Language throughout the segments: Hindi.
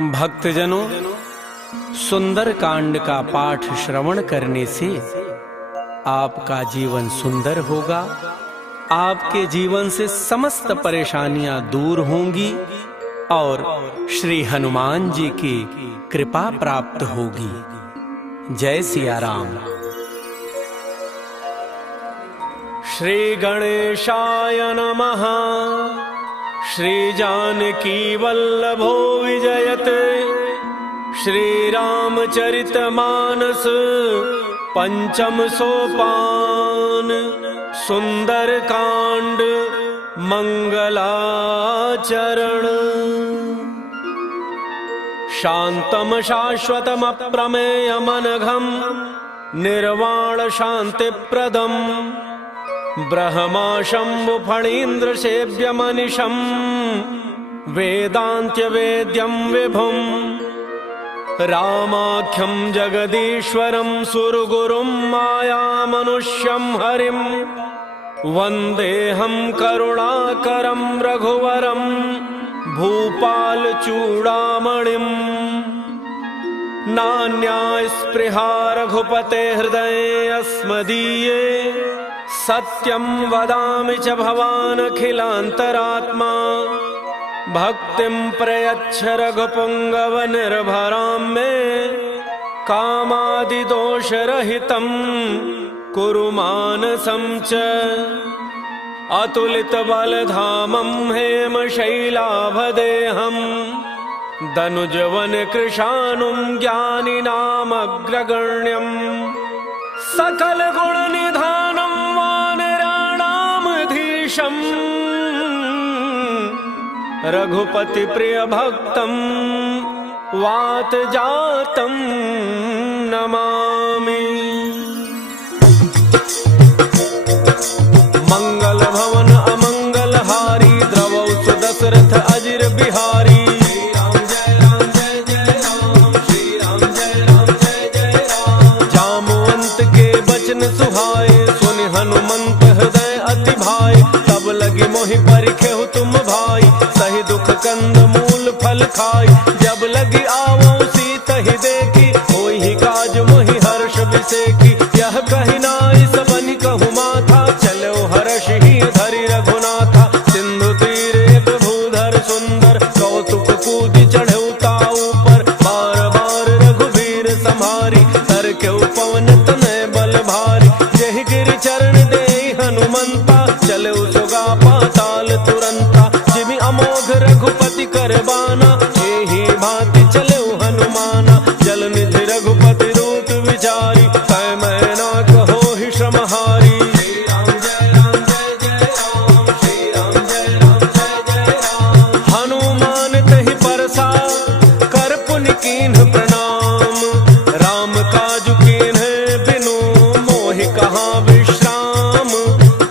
भक्तजनों, सुंदर कांड का पाठ श्रवण करने से आपका जीवन सुंदर होगा। आपके जीवन से समस्त परेशानियां दूर होंगी और श्री हनुमान जी की कृपा प्राप्त होगी। जय सिया राम। श्री गणेशाय नमः। श्री जानकी वल्लभो विजयते। श्री रामचरितमानस पंचम सोपान। सुंदर कांड मंगलाचरण। शांतम शाश्वतम अप्रमेयमनघम निर्वाण शांतिप्रदम ब्रह्मा शंभु फणीन्द्र सेव्यमनिशं वेदांत्य वेद्यं विभुं रामाख्यं जगदीश्वरं सुरगुरुं मायामनुष्यं हरिं वन्देऽहं करुणाकरं रघुवरं भूपालचूडामणिं। नान्या स्पृहा रघुपते हृदये अस्मदीये सत्यं वदामि च भवानखिलान्तरात्मा। भक्तिं प्रयच्छ रघुपुङ्गव निर्भरां मे कामादिदोषरहितं कुरु मानसं च। अतुलितबलधामं हेमशैलाभदेहं दनुजवनकृशानुं ज्ञानिनामग्रगण्यं सकलगुणनिधानं वानराणामधीशं रघुपति प्रिय भक्तं वातजातं नमामि। मंगल भवन अमंगलहारी द्रवौ सुदशरथ अजिर बिहारी। सुहाए सुनि हनुमंत हृदय अति भाई। तब लगी मोहि परिखेहु तुम भाई सही दुख कंद मूल फल खाई। जब लगी आवो सीत ही देखी होई ही काज मोहि हर्ष विसेकी। यह कही नाई सबनि कहु माथा चलो हर्ष ही धरि रघुनाथा। सिंधु तीर एक भूधर सुंदर कौतुक कूदि चढ़ऊ ताऊ पर। बार बार रघुवीर संहारी तर के पवन तनय बल भारी। जहि गिरि चरण दे हनुमंता चले सुगा पाताल तुरंता। जिमि अमोघ रघुपति करबाना एहि भांति चले हनुमाना। जल निधि रघुपति रूप विचारी कै मैना कहो ही श्रमहारी। श्री राम जय राम जय जय राम। श्री राम जय राम जय जय राम। हनुमान तहि परसा कर पुनि कीन्ह प्रणाम। राम काजु कीन्ह बिनु मोहि कहाँ विश्राम।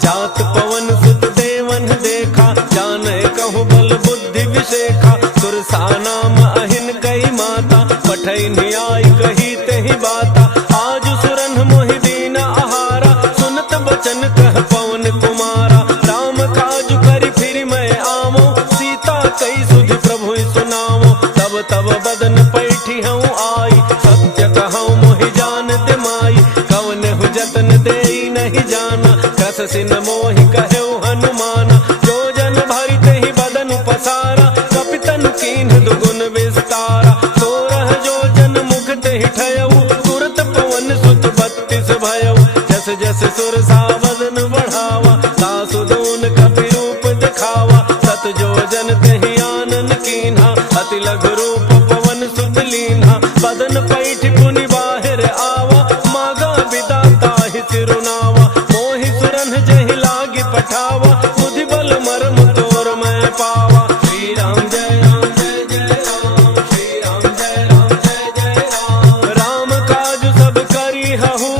जात पवन सुत देवन देखा जाने कहु बल बुद्धि विशेखा। सुरसा नाम अहिन कई माता पठै न्याय कही तेहि बाता। आज सुरन मोहि दीन आहारा सुनत बचन कह पवन कुमारा। राम काजु करि फिर मैं आवो सीता कई सुधि प्रभु सुनावो। तब तब बदन पैठी हूँ आई सत्य कहूँ मोहि जानत माई। कवन हु जतन देई नहीं जाना कस सिन मोहि कहु हनुमाना। जो जन भरि तेहि बदन पसारा कपितन कीन्ह दुगुन विस्तारा। 16 जो जन मुख तेहि ठयऊ तुरत पवन सुत 32 भयऊ। जस जस सुरसा बदन बढ़ावा सासु दून कपि रूप दिखावा। सत जो जन तेहि आनन कीन्हा अति लघु रूप पवन सुत लीन्हा। बदन पैठ पुनि बाहिर आवा मागा विदाता ही सिरुनावा। मोहि सुरन जहि लागी पठावा बुद्धि बल मर्म तोर मैं पावा। श्री राम जय राम जय जय राम। श्री राम जय राम जय जय राम। राम काज सब करी हहु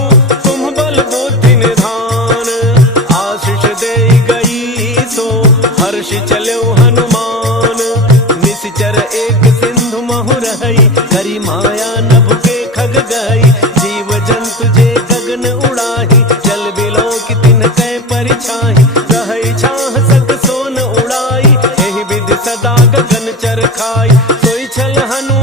तुम बल बुद्धि निधान। आशीष देई गई सो हर्ष चलो हनुमान। निश्चर एक सिंधु महु रही करी माया नभ के खग गई। जीव जंतु जे गगन उड़ाही जल बिलो की तिन कै परिछाही। रहै छाह सक सोन उड़ाई एहि विधि सदा गगन चरखाई। सोई छल हनु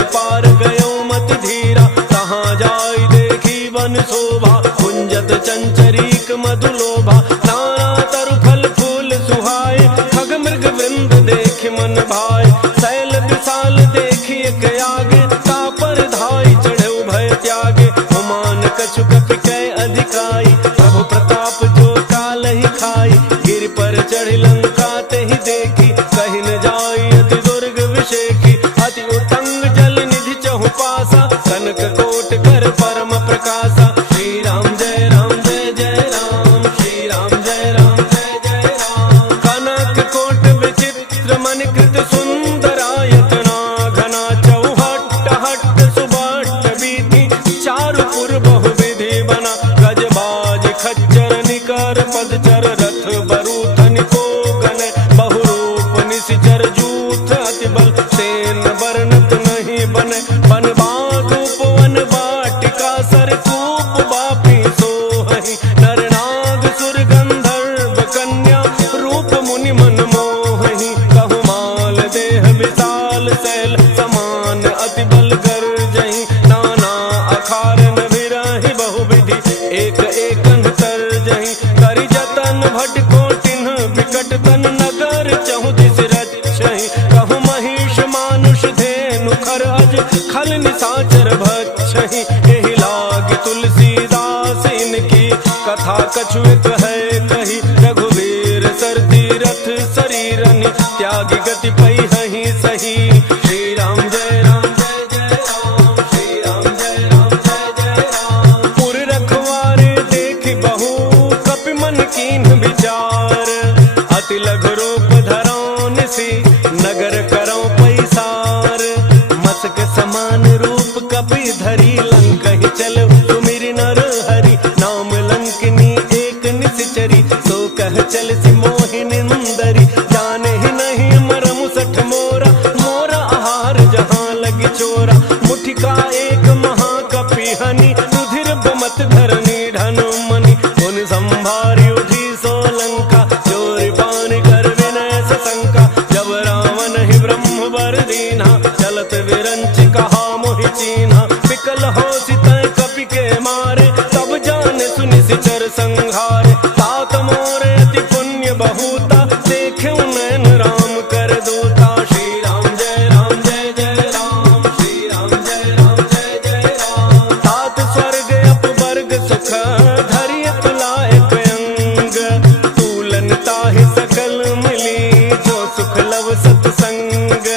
कहीं पार गयो मत धीरा, कहाँ जाई देखी वन शोभा, कुंजत चंचरीक मधुलोभा, नाना तरु फल फूल सुहाए, खग मृग वृंद देख मन भाए, शैल विशाल देखी एक आगे, तापर धाई चढ़े भय त्यागे, हुमान कछु कपि कै अधिकाई, प्रभु प्रताप जो काल ही खाई, गिर पर चढ़ी लंका ते ही देखी, कहीं न जाई अति दुर्ग विषेखी, अति उतंग जल निधि चहु पासा, कनक कोट कर परम प्रकाशा, श्री राम जय राम जय जय राम, श्री राम जय राम जय जय राम, कनक कोट विचित्र मन कृत सुंदरायतना, घना चौहट हट सुबट बीती, चारुपुर बहुविधि बना, गजबाज खच्चर निकर पदचर, रथ बरूथन को गन, बहुरूप निशिचर जूथ अति बल, सेन बरनत नहीं बने, बन बाधूप वन बाटिका, सरकूप बापी सोहहि, नर नाग सुर गंधर्व कन्या, रूप मुनि मन मोहहि, कहु माल देह विशाल शैल, समान अति बल गर्जहि, नाना अखारन विरहि बहुविधि, एक एक तरजहि, करि जतन भट कोटिन विकट तन, नगर चहु दिस रक्षहि, कहु महिष मानुष धेनु खर अज, खल निशाचर भक्षहि, एहि लाग तुलसीदास इनकी, कथा कछु एक है कही, रघुवीर सर तीरथ शरीरनि, त्याग गति पैहि सही, श्री राम जय राम जय जय राम, श्री राम जय राम जय जय राम, पुर रखवारे देखि बहु कपि मन कीन्ह विचार, अति लघु रूप धरौ निसि, नगर करौ पैसार, मसक समान रूप कपि धरी, लंकहि चल सुमिरि नर हरि, नाम लंकिनी एक निशिचरी, सो कह चल सि मोहि निंदरी, जाने ही नहीं मरमु सठ मोरा, मोरा आहार जहाँ लगी चोरा, मुठिका एक महाकपि हनि, रुधिर बमत धरनी ढन मनि, उन संभारी उठी सो लंका, चोरी पान कर विनय सशंका, जब रावण ही ब्रह्म वर दीन्हा, चलत विरंच कहा मोहि चीन्हा, विकल हो सितय कपि के मारे, तब जाने सुनि सिचर संहारे, तात मोरे अति पुण्य बहुता, देखे नैन राम कर दूता, श्री राम जय राम जय जय राम, श्री राम जय राम जय जय राम, तात स्वर्ग अपवर्ग सुख, धरिय तुलाए अंग, तूलन ताहि सकल मिली, जो सुख लव सत्संग,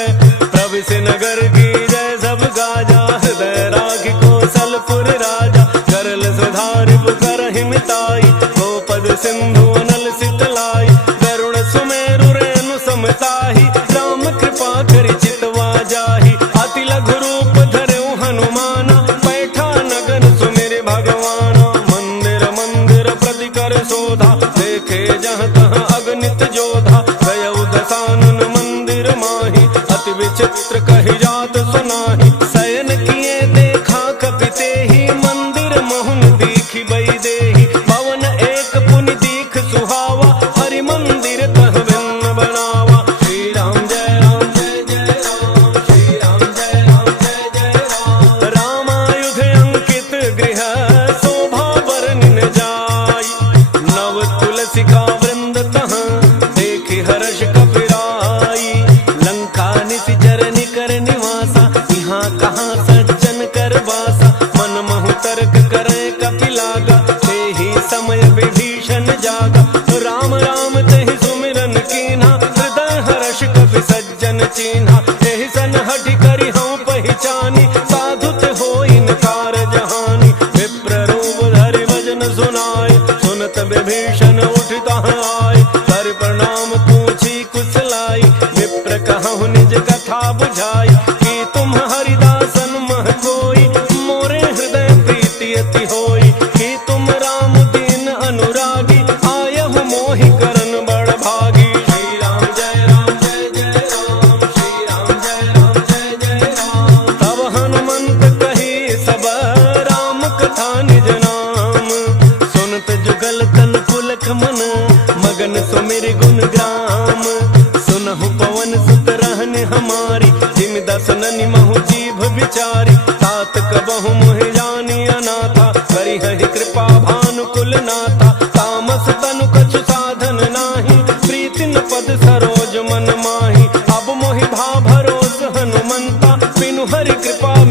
प्रविश नगर की जय सब गाजा, हृदय राग कौशलपुर राजा, करल सुधारि करहि मिताई, गोपद सिंधु अनल सितलाई, गरुड़ सुमेरु रेणु समताहि, राम कृपा करि चितवा जाहि, अति लघु रूप धरऊ हनुमाना, पैठा नगर सुमिरि भगवाना, मंदिर मंदिर प्रति कर शोधा, देखे जहाँ तहाँ अगणित जोधा, गयउ दसानन मंदिर माहि, अति विचित्र कहि जात सुनाहि, शयन किए देखा कपि तेहि, मंदिर मोहन दीखि बई देहि, भवन एक पुनि दीख सुहावा, हरि मंदिर तह भिन्न बनावा, श्री राम जय राम जय जय राम, श्री राम जय राम जय जय राम, रामायुध अंकित गृह, शोभा बरनिन जाई, नव तुलसिका वृंद तह, देखि हर्ष कपिराई, लंका निशिचर निकर निवासा, यहाँ कहाँ सज्जन कर वासा, मन महु तर्क करे कपि लागा, तेहि समय विभीषण जागा, राम राम तेहि सुमिरन कीन्हा, हृदय हर्ष कपि सज्जन चीन्हा, एहि सन हठि करि हऊँ पहिचानी, साधु ते होई नकार जहानी, विप्र रूप धरि भजन सुनाए, सुनत विभीषण उठ तहाँ आए, कर प्रणाम पूछी कुशलाई, विप्र कहु निज कथा बुझाई, कि तुम हरिदासन मह कोई, मोरे हृदय प्रीति अति होई, कि तुम राम दीन अनुरागी, आयहु मोहि करन बड़ भागी, श्री राम जय राम जय जय राम, श्री राम जय राम जय जय राम, तब हनुमंत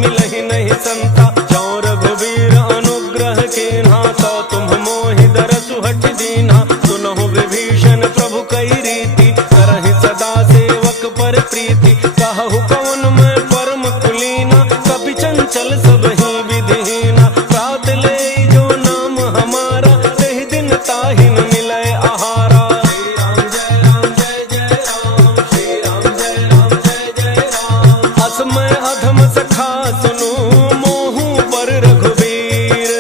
मिलहि नहीं संता। जो रघुवीर अनुग्रह कीन्हा, तो तुम मोहि दरसु हठ दीन्हा। सुनहु विभीषण प्रभु कई रीति, करहि सदा सेवक पर प्रीति। कहु कवन मैं परम कुलीना, कपि चंचल सब ही विधिहीना। प्रात ले जो नाम हमारा, तेहि दिन ताहि न मिलै आहारा। श्री राम जय जय राम, श्री राम जय जय राम। असमय अधम सखा सुनु, मोहु पर रघुवीर।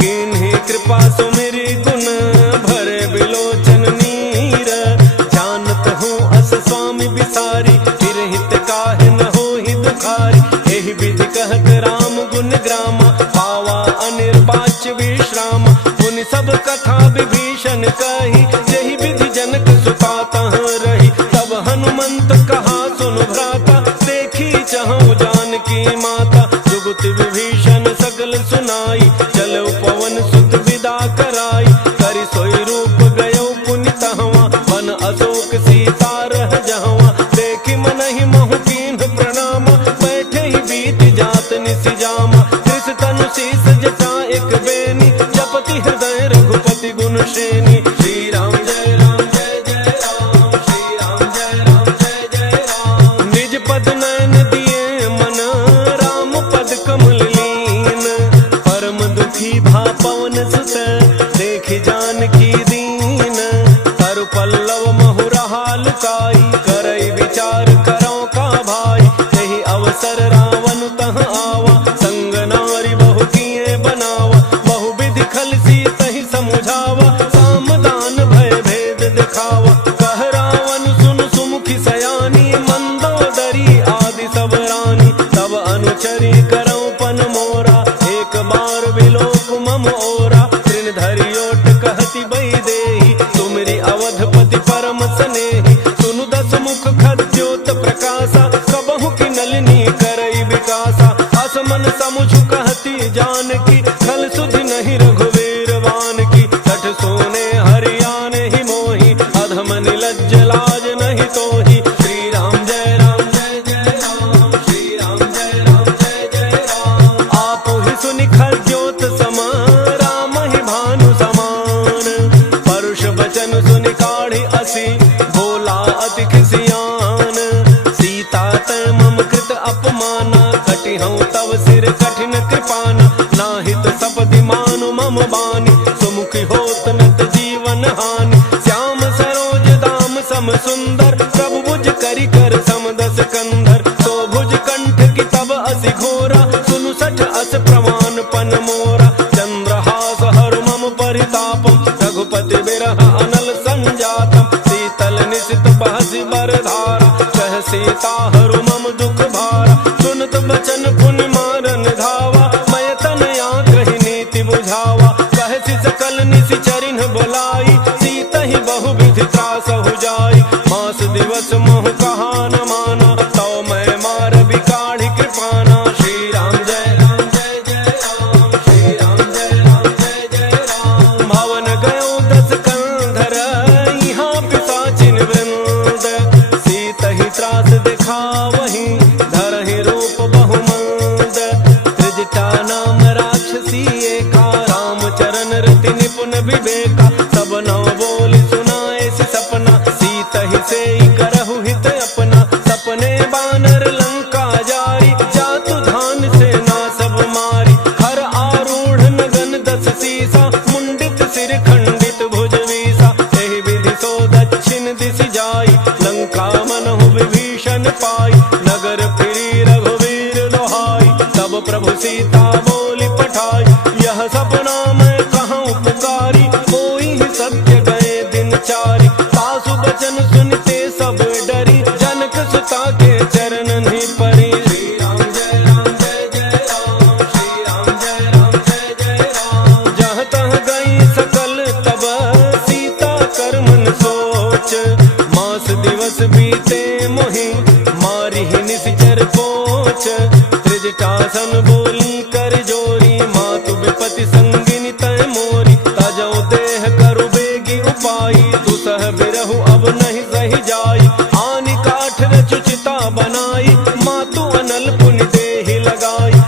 किन्हि कृपा सुमिरि गुण, भरे बिलोचन नीर। जानत हूँ अस स्वामी बिसारी, फिर हित काहे न होहि दुखारी। एहि विधि कहत राम गुण ग्रामा, पावा अनिर्वाच्य विश्राम। मुनि सब कथा विभीषण कही, जेहि विधि जनक सुता तह रही। तब हनुमंत कहा सुनु भ्राता, देखी चहु जानकी माता। जुगुत विभीषण सकल सुनाई, चलऊ पवन सुत विदा कराई। करि सोई रूप गयो पुनि तहवा, बन अशोक सीता रह जहवा। देखि मनहि महु कीन्ह प्रणाम, बैठे ही बीत जात निसि जामा। कृष तनु शीस जटा एक बेनी, जपति हृदय रघुपति गुण श्रेणी। श्री राम जय राम, श्री राम जय राम। निज पद नयन दिए मन, राम पद कमल लीन। परम दुखी भा पवन सुत, देखि जानकी दीन। तरु पल्लव महु रहा लुकाई, करई विचार करौ का भाई। एहि अवसर रावण तह आवा, संग नारी बहु किए बनावा। बहु विधि खल सीतहि समुझावा, सामदान भय भेद दिखावा। कह रावण सुन सुमुखी सयानी, मंदोदरी आदि सब रानी। तब अनुचरी करौ पन मोरा, एक बार बिलोक मम ओरा। तृण धरि ओट कहति वैदेही, तुमरी अवधपति परम स्नेही। सुनु दस मुख खद्योत प्रकाशा, कबहु की नलिनी करई विकासा। असमन समुझ कहती जानकी, खल सुधि नहीं रघुवीर वान की। सठ सोने हरियाने ही मोही, अधम निलज्ज लाज नहीं तोही। श्री राम जय राम, श्री राम जय राम। आपु ही सुनि खद्योत समा, राम ही भानु समान। परुष बचन सुनि काढ़ी असी, भोला अति खिसियान। सीता तै मम कृत अपमाना, कटिहउँ तब सिर कठिन कृपाना। नाहित सपदि मानु मम बानी, सुमुखी होत नत जीवन हानि। श्याम सरोज दाम सम सुंदर, प्रभु भुज करि कर सम दस कंधर। तो भुज कंठ की तब असि घोरा, सुनु सठ अस प्रमाण पन मोरा। चंद्रहास हर मम परितापम, रघुपति बिरह अनल संजातम। शीतल निशित बहसि बरधारा, कह सीता हरु मम दुख भारा। सुनत बचन पुनि मारन धावा, मैं तनया कहि नीति बुझावा। कहसि सकल निशि चरिन्ह बोलाई, सीत ही बहु विधि त्रासहु जाई। मास दिवस मोह कहा न माना, तो मैं मार बिकाढ़ी कृपाना। श्री राम जय राम, श्री राम जय राम। भवन गयो दस कंधर, यहाँ पिशाचिन वृंद। सीत ही त्रास दिखावहि, धरहि रूप बहुमंद। त्रिजटा नाम राक्षसी एका, रामचरण रति निपुण विवेका। सब नव बोल सुनाए सि सपना, सीत ही सेई करहु हित अपना। सपने बानर लंका जारी, जातु धान सेना सब मारी। हर आरूढ़ नगन दस सीसा, मुंडित सिर खंडित भुज वीसा। एहि विधि सो दक्षिण दिशि जाई, लंका मनहु विभीषण पाई। नगर फिरी रघुवीर दोहाई, तब प्रभु सीता बोली पठाई। यह सपना मैं कहूँ पुकारी, कोई ही सत्य गए दिन चारी। सासु बचन सुनते सब डरी, जनक सुता के चरण नहीं परी। श्री राम जय राम, श्री राम जय राम। जहाँ तह गई सकल तब, सीता कर मन सोच। मास दिवस बीते मोहि, मारी ही निश्चर पोच। त्रिजटासन बोली कर जोरी, मातु विपति संगिनी तय मोरी। तजौ देह करु बेगी उपाई, दुसह बिरहु अब नहीं सही जाई। आनि काठ रचु चिता बनाई, मातु अनल पुनि देहि लगाई।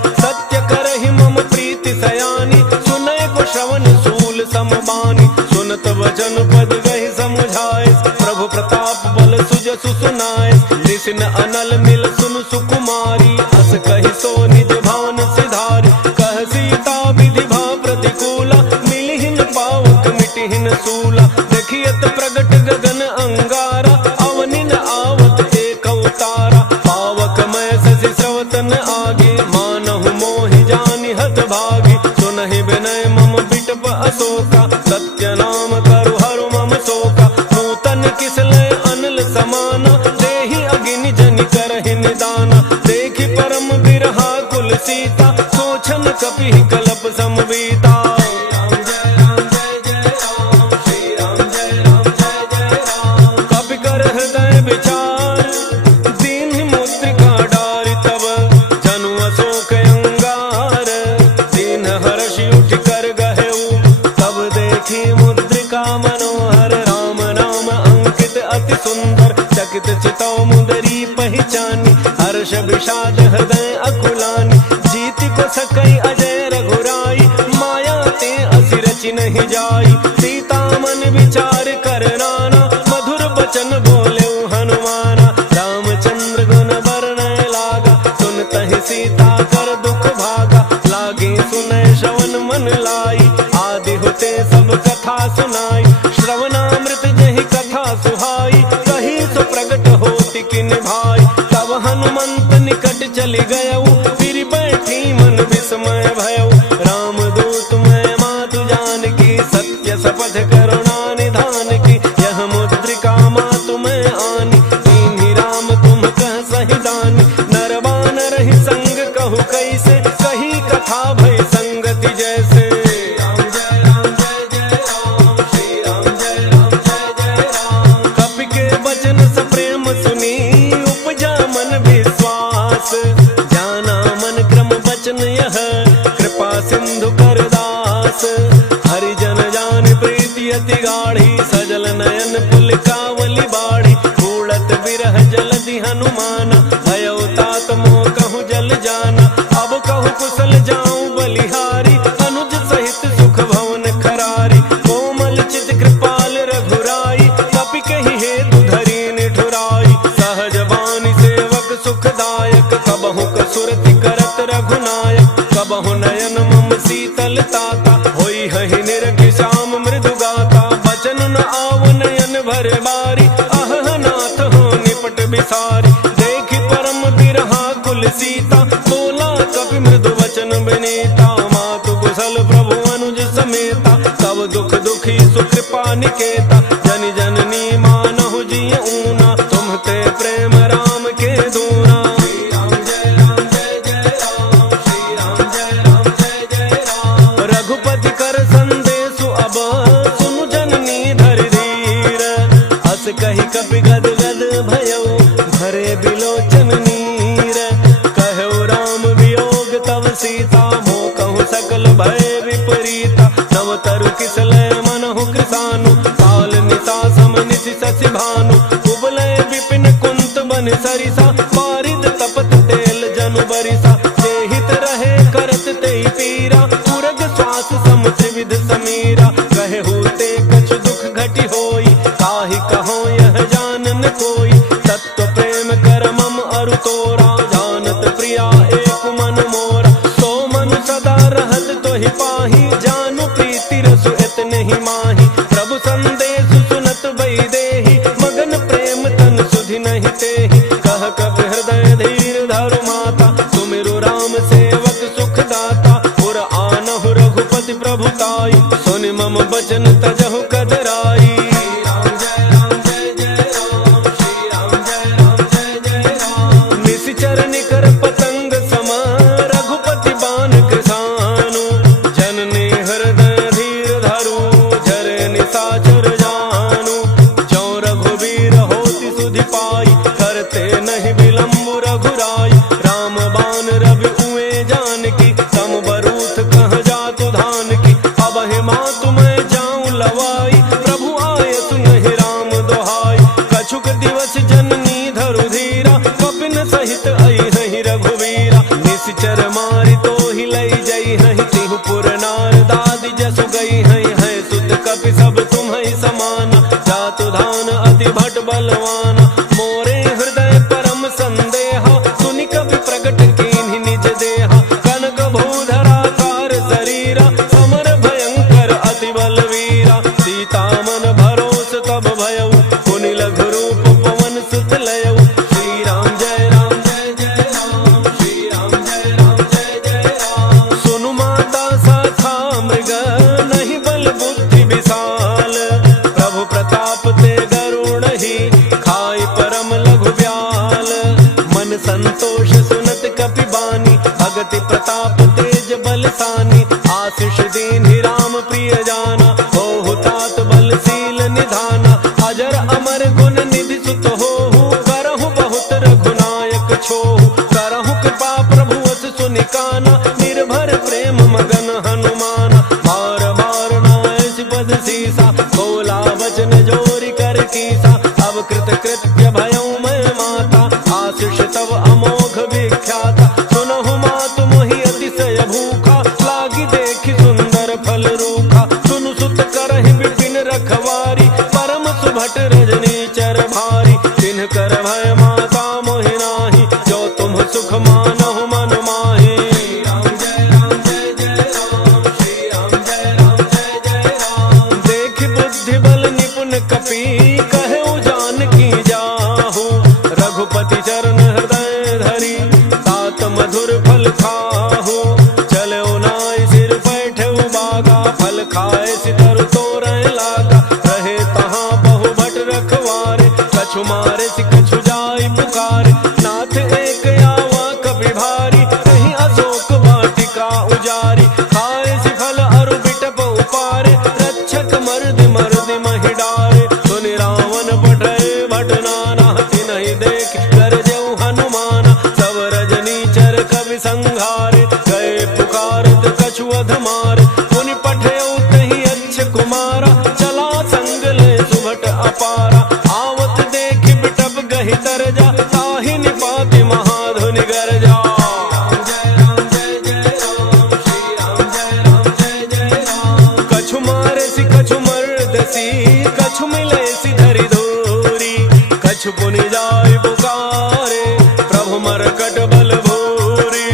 बिसिन अनल मिल सुन सुकुमारी, अस कहि सो निज भान सिधारी। कह सीता विधि भा प्रतिकूला, मिलिहिन पावक मिटिहिन सूला। देखियत प्रगट गगन अंगारा, अवनिन आवत एक अवतारा। पावक मैं शशि स्रवतन आगे, मानहु मोहि जानि हत भागी। सुनहि विनय मम बिटप अशोका, सत्य नाम करु हरु मम शोका। नूतन किसलय अनल समाना, देहि अगिनि जनि करहि निदाना। देखि परम बिरहा कुल सीता, सोचन कपिहि कलप समवीता। कपि कर हृदय विचार, दीन्हि मुद्रिका डारि तब। जनु अशोक अंगार, दीन हर्षि उठि कर गहेउ। तब देखी मुद्रिका मनोहर, राम नाम अंकित अति सुंदर। चकित चितौ मुदरी पहिचानी, हर्ष विषाद हृदय अकुलानी। जीति को सकई अजय रघुराई, माया ते असि रचि नहीं जाई। सीता मन विचार कर नाना, मधुर बचन बोले हनुमाना। रामचंद्र गुण वर्णय लागा, सुनतहि सीता कर दुख भागा। लागे सुनय श्रवण मन लाई, आदि होते सब कथा सुनाई। श्रवणामृत जहि कथा सुहाई, कही सो प्रगट होति किन भाई। तब हनुमंत निकट चली गयऊ, फिर बैठी मन विस्मय भयऊ। राम दूत मैं मातु जानकी, सत्य शपथ करुणा निधान की। यह मुद्रिका मातु मैं आनी, दीन्हि राम तुम कह सहि दानी। नर बानर ही संग कहु कैसे, कही कथा भय संगति जैसे। कपि के वचन सप्रेम सुनी, उपजा मन विश्वास। जाना मन क्रम वचन यह, कृपा सिंधु कर दास। हरिजन जान प्रीति अति गाढ़ी, सजल नयन पुलकावली बाढ़ी। उड़त बिरह जलधि हनुमाना, भयउ तात मोह कहूँ जल जाना। अब कहूँ कुशल जाऊं बलिहारी, अनुज सहित सुख भवन खरारी। कोमल चित कृपाल रघुराई, कपि कहि हेतु धरि निठुराई। सहज बानी सेवक सुखदायक, कबहु कसुरति करत रघुनायक। कबहु नयन मम शीतल ताता, होई हहि निरखि श्याम मृदु गाता। बचन न आव नयन भर बारी, अह नाथ हो निपट बिसारी। देखि परम बिरहा कुल सीता, बोला कपि मृदु वचन विनीता। मातु कुशल प्रभु अनुज समेता, सब दुख दुखी सुकृपा निकेता। जन जननी मानहु जिय ऊना, तुम्हते प्रेम राम के दूना। रघुपति कर संदेशु अब, सुनु जननी धरि धीर। अस कहि कपि गद गद भयउ, भरे बिलोचन नीर। कहु राम वियोग तव सीता, मोह कहु सकल भय विपरीता। नव तरु किसलय मनहु कृसानु, काल निशा सम निशि शशि भानु। कुबलय विपिन कुंत बन सरिसा, पारिद तपत तेल जनु बरिसा। जेहित रहे करत तेहि पीरा, उरग श्वास सम त्रिविध समीरा। कहु ते कछु दुख घटि होई, काहि कहो यह जानन कोई। तत्व प्रेम कर मम अरु तोरा, जानत प्रिया एक मन मोरा। सो मनु सदा रहत तोहि पाही, जानु प्रीति रसु इतने ही माही। प्रभु संदेशु सुनत वैदेही, मगन प्रेम तन सुधि नहीं तेहि। कह कपि हृदय धीर धरु माता, सुमिरु राम सेवक सुख दाता। पुर आनहु रघुपति प्रभुताई, सुनि मम बचन तजहु कदराई। निशिचर निकर पतंग सम, रघुपति बान कृसानु। जननी हृदय धीर धरु, झरे निशाचर जानु। जो रघुवीर होति सुधि पाई, करते नहीं विलम्ब रघुराई। राम बान रवि उए जानकी, सम बरूथ कह जातु धान की। अब हे मातु मैं जान निर्भर प्रेम मगन हनुमान। बार बार नायस पद सीसा, बोला वचन जोरी कर कीसा। अब कृत कृत्य भयऊ मैं माता, आशीष तब अमोघ विख्याता। सुनहु मातु मोहि अतिशय भूखा, लागी देखि सुंदर फल रूखा। सुनु सुत करहि विपिन रखवारी, परम सुभट रजनी चर भारी। तिन्ह कर भय माता मोहि नाही, जो तुम सुख मानहु मन माहि। राम जय राम जय जय राम, श्री राम जय राम जय जय राम। देख बुद्धि बल निपुण कपि, कहु जानकी जाहु। रघुपति चरण हृदय धरि, तात मधुर फल खाहु। चलऊ नाइ सिर बैठऊ बागा, फल खाए सितरु तोरय लागा। रहे तहाँ बहु भट रखवारे, कछु मारे सि कछु जाई पुकारे। नाथ एक आवा कपि भारी, कहीं अशोक वाटिका उजारी। खाए सि फल अरु बिटप उपारे, रक्षक मर्द मर्द महि डारे। सुनि रावण पठय भट नाना, तिन्हि देख गरजऊ हनुमाना। सब रजनी चर कवि संघारे, गए पुकारत कछु अध मारे। पुनि पठयऊ तहि अच्छ कुमारा, चला संग ले सुभट अपारा। आवत देख बिटप गहि तरजा, ताहि निपाति महाधुनि गरजा। राम जय राम जय जय राम, श्री राम जय राम जय जय राम। कछु मारे सि कछु मर्दसी, कछु मिले सि धरि धूरी। कछु पुनि जाय पुकारे, प्रभु मरकट बल भूरी।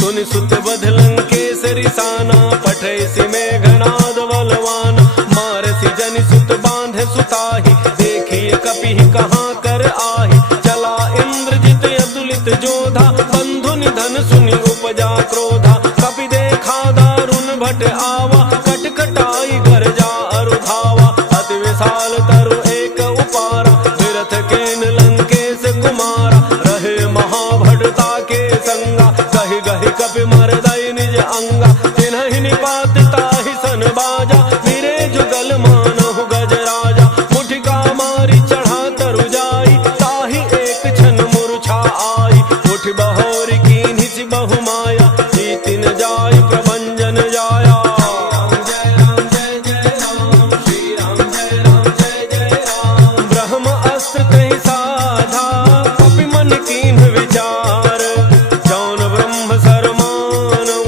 सुनि सुत बध लंकेसरि साना, पठै सि मेघनाद बलवान। मारसि जनि सुत बांधे सुताहि, देखिए कपिहि कहाँ कर आहि। चला इंद्रजित अतुलित जोधा, बंधु निधन सुनि उपजा क्रोधा। कपि देखा दारुण भट आवा, कटकटाई गरजा अरु धावा। अति विशाल तरु एक उपारा, विरथ केन लंकेश कुमारा। रहे महाभटता के संगा, कहि गहि कपि मरदई निज अंगा। तिन्हि निपात ताहि सन बाजा, मेरे जुगल मानहु गजराजा। मुठिका मारी चढ़ा तरु जाई, ताहि एक क्षण मूर्छा आई। उठ बहोरी कीन्हि सि बहु माया, जीति न जाय प्रभंजन जाया। राम जय राम जय जय राम, श्री राम जय राम जय जय राम। ब्रह्म अस्त्र कहि साधा, कपि मन कीन्ह विचार। जौन ब्रह्म सर मानऊ,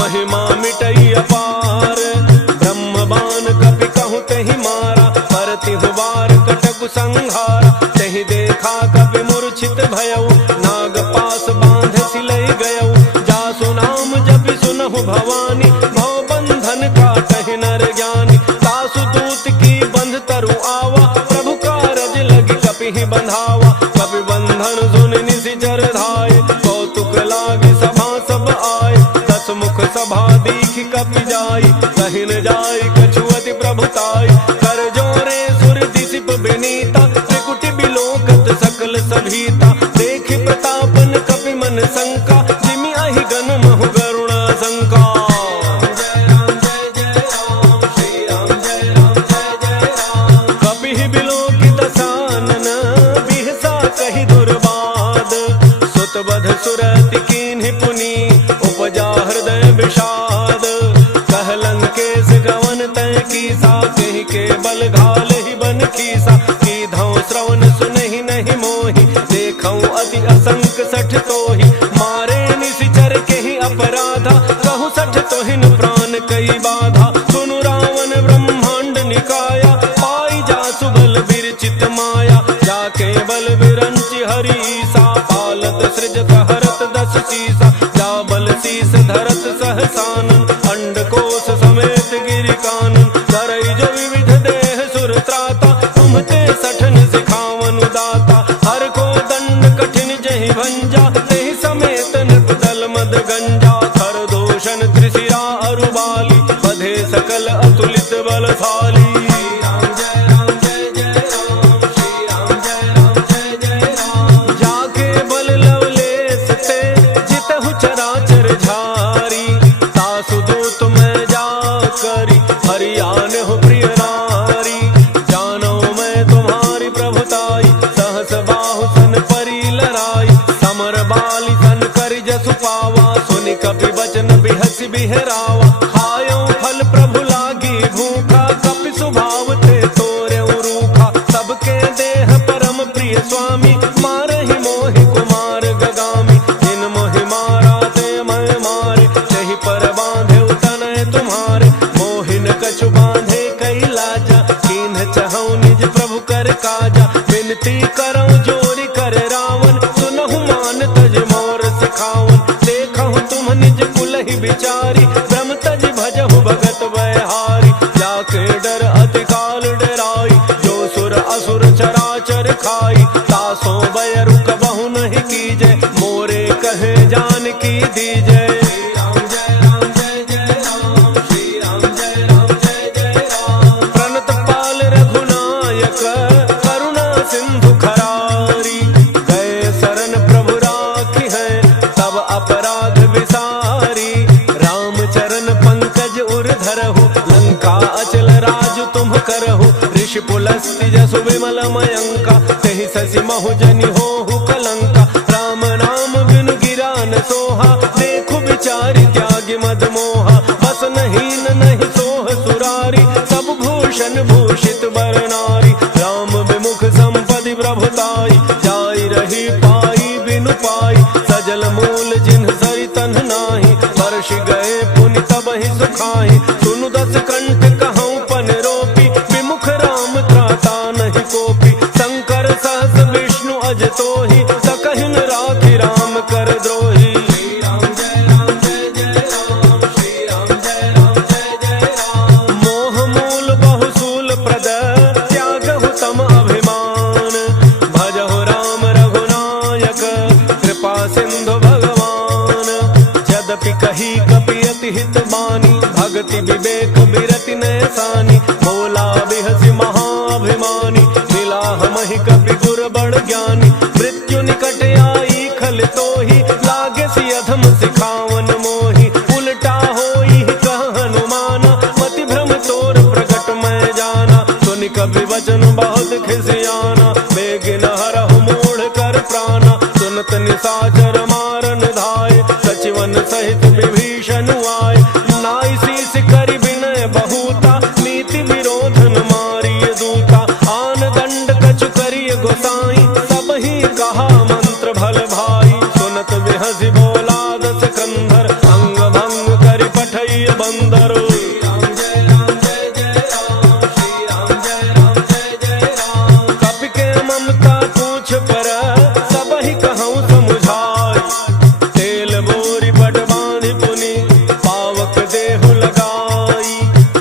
महिमा मिटई अपार। ब्रह्म बाण कपि कहु तहि मारा, परतिहु बार कटकु संहारा। तहि देखा कपि मूर्छित भयऊ, नाग पास बांध सिलई गयऊ। जासु नाम जपि सुनहु भवानी, भव बंधन काटहि नर ज्ञानी। तासु दूत की बंध तरु आवा, प्रभु कारज लगी कपिहि बंधावा। कपि बंधन सुनि निशिचर धाये, कौतुक लागी सभा सब आए। दस मुख सभा दीखि कपि जाई, कहि न जाई कछु अति प्रभुताई। कर जोरे सुर दिसिप विनीता, त्रिकुटि बिलोकत सकल सभीता। देखि प्रतापन कपि मन शंका, जिमि अहि गन महु करुणा शंका। राम जय राम जय जय राम, श्री राम जय राम जय जय राम। कपिहि बिलोकित सानन, बिहसा कहि दुर्बाद। सुत बध सुरति कीन्हि पुनि, उपजा हृदय विषाद। कह लंकेश गवन तय कीसा, कहि के बल घाल ही बन कीसा। कीधौ श्रवण सुनहि नहीं मोहि, देखौ अति असंक सठ तोहि। मारे निशिचर केहि अपराधा, कहु सठ तोहिन प्राण कई बाधा। सुनु रावण ब्रह्मांड निकाया, पाई जासु बल विरचित माया। जाके बल विरंचि हरीसा, पालत सृजत हरत दस शीसा। जा बल शीस धरत सहसानन, अंडकोश समेत गिरि कानन। करई जो विविध देह सुर त्राता, तुम्हते सठन सिखावन दाता। हर को दंड कठिन जहि भंजा, तेहि समेत नृप दल मद गंजा। खर दोषण त्रिशिरा अरु बाली, बधे सकल अतुलित बलशाली। राम जय राम जय जय राम, श्री राम जय राम जय जय राम। जाके बल लवलेस ते, जितहु चराचर झारी। तासु दूत मैं जा करी, हरियान हो प्रिय नारी। जानो मैं तुम्हारी प्रभुताई, सहस बाहु सन परी लड़ाई। समर बाली सन करि जसु पावा, सुनि कपि बचन बिहसी बिहरावा खायो फल प्रभु लागी भूखा कपि स्वभाव ते तोरे रूखा सबके देह परम प्रिय स्वामी मारहि मोहि कुमार गगामी जिन मोहि मारा ते मैं मारे तहि पर बांधे तनय तुम्हारे मोहिन कछु बांधे कई लाजा कीन्ह चहु निज प्रभु कर काजा विनती करऊं जोरी कर रावण सुनहु मान तज मोर सिखावन देखहु तुम निज कुलहि बिचारी ब्रह्म तज भजहु भगत बयहारी जाके डर अति काल डराई जो सुर असुर चराचर खाई तासो भय रुक बहु नहीं कीजे मोरे कहे जान की दीजे प्रणत पाल रघुनायक करुणा सिंधु खरारी गए शरण प्रभु राखी है तब अपराध विसारी राम चरण पंकज उर धरहु लंका अचल राज तुम करहु ऋषि पुलस्त्य जसु विमल मयंका तेहि ससि महु जनि होहु कलंका राम नाम बिनु गिरा न सोहा देखु बिचारी त्यागी मद मोहा बस नहीं नहीं सोह सुरारी सब भूषण भूषित बर नारी राम विमुख संपदि प्रभुताई जाई रही पाई बिनु पाई सजल मूल जिन्ह सरि तन्ह नाही वर्ष गए पुनि तबहि सुखाई सुनु दस कंठ कहऊँ पन रोपी विमुख राम त्राता नहीं कोपी शंकर सहस विष्णु अज तोहि सकहिन राखि राम कर द्रोही मोह मूल बहुसूल प्रद त्यागहु तम अभिमान भजहु राम रघुनायक कृपा सिंधु भगवान यद्यपि कही कपि अति हित बानी भक्ति विवेक बिरति नैसानी भोला बिहसि महाभिमानी मिला हमहि कपि गुर बड़ ज्ञानी मृत्यु निकट आई खल तोहि लागे सि अधम सिखावन मोहि उल्टा होई कह हनुमाना मति भ्रम तोर प्रकट मैं जाना सुनि कपि वचन बहुत खिसियाना बेगिन हरहु मूढ़ कर प्राणा सुनत निशाचर मारन धाय सचिवन सहित विभीषण आए नाई शीस करि विनय बहुता नीति विरोधन मारिय दूता आन दंड कछु करिय गोसाई सब ही कहा मंत्र भल भाई सुनत बिहसि बोला दस कंधर अंग भंग करि पठइय बंदर कपि के ममता पूछ पर सब ही कहूँ समुझाई तेल बोरी पट बांधि पुनि पावक देहु लगाई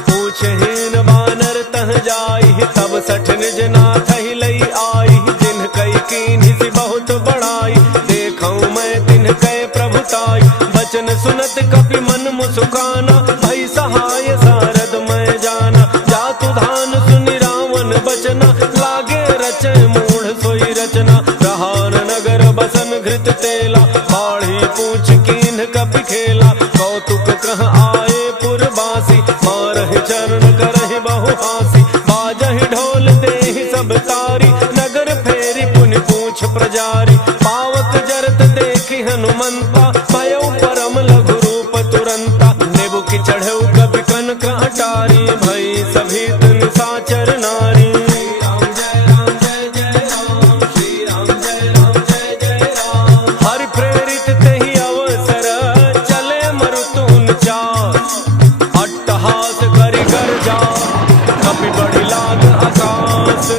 पूछहीन बानर तह जाई तब सठ निज नाथ ही लई आई जिन कई कीन्हि सि बहुत बड़ाई देखऊँ मैं तिन्ह कय प्रभुताई बचन सुनत कपि मन मुसुकाना भई सहाय सारद मैं जाना जातु धान सुनि रावण बचना लागे रचय मूढ़ सोई रचना प्रहार नगर बसन घृत तेला बाढ़ी पूछ कीन्ह कपि खेला कौतुक कह आए पुरबासी मारहि चरण करहि बहु हासी बाजहि ढोल देहि सब तारी नगर फेरी पुनि पूछ प्रजारी पावक जरत देखि हनुमंता भयउ परम लघु रूप तुरंता नेबु की चढ़ऊ कपि कनक अटारी भई सभी तन साचर नारी हरि प्रेरित तेहि अवसर चले मरुतुन चार अट्टहास करि गर्जा कपि बढ़ि लाग आकाश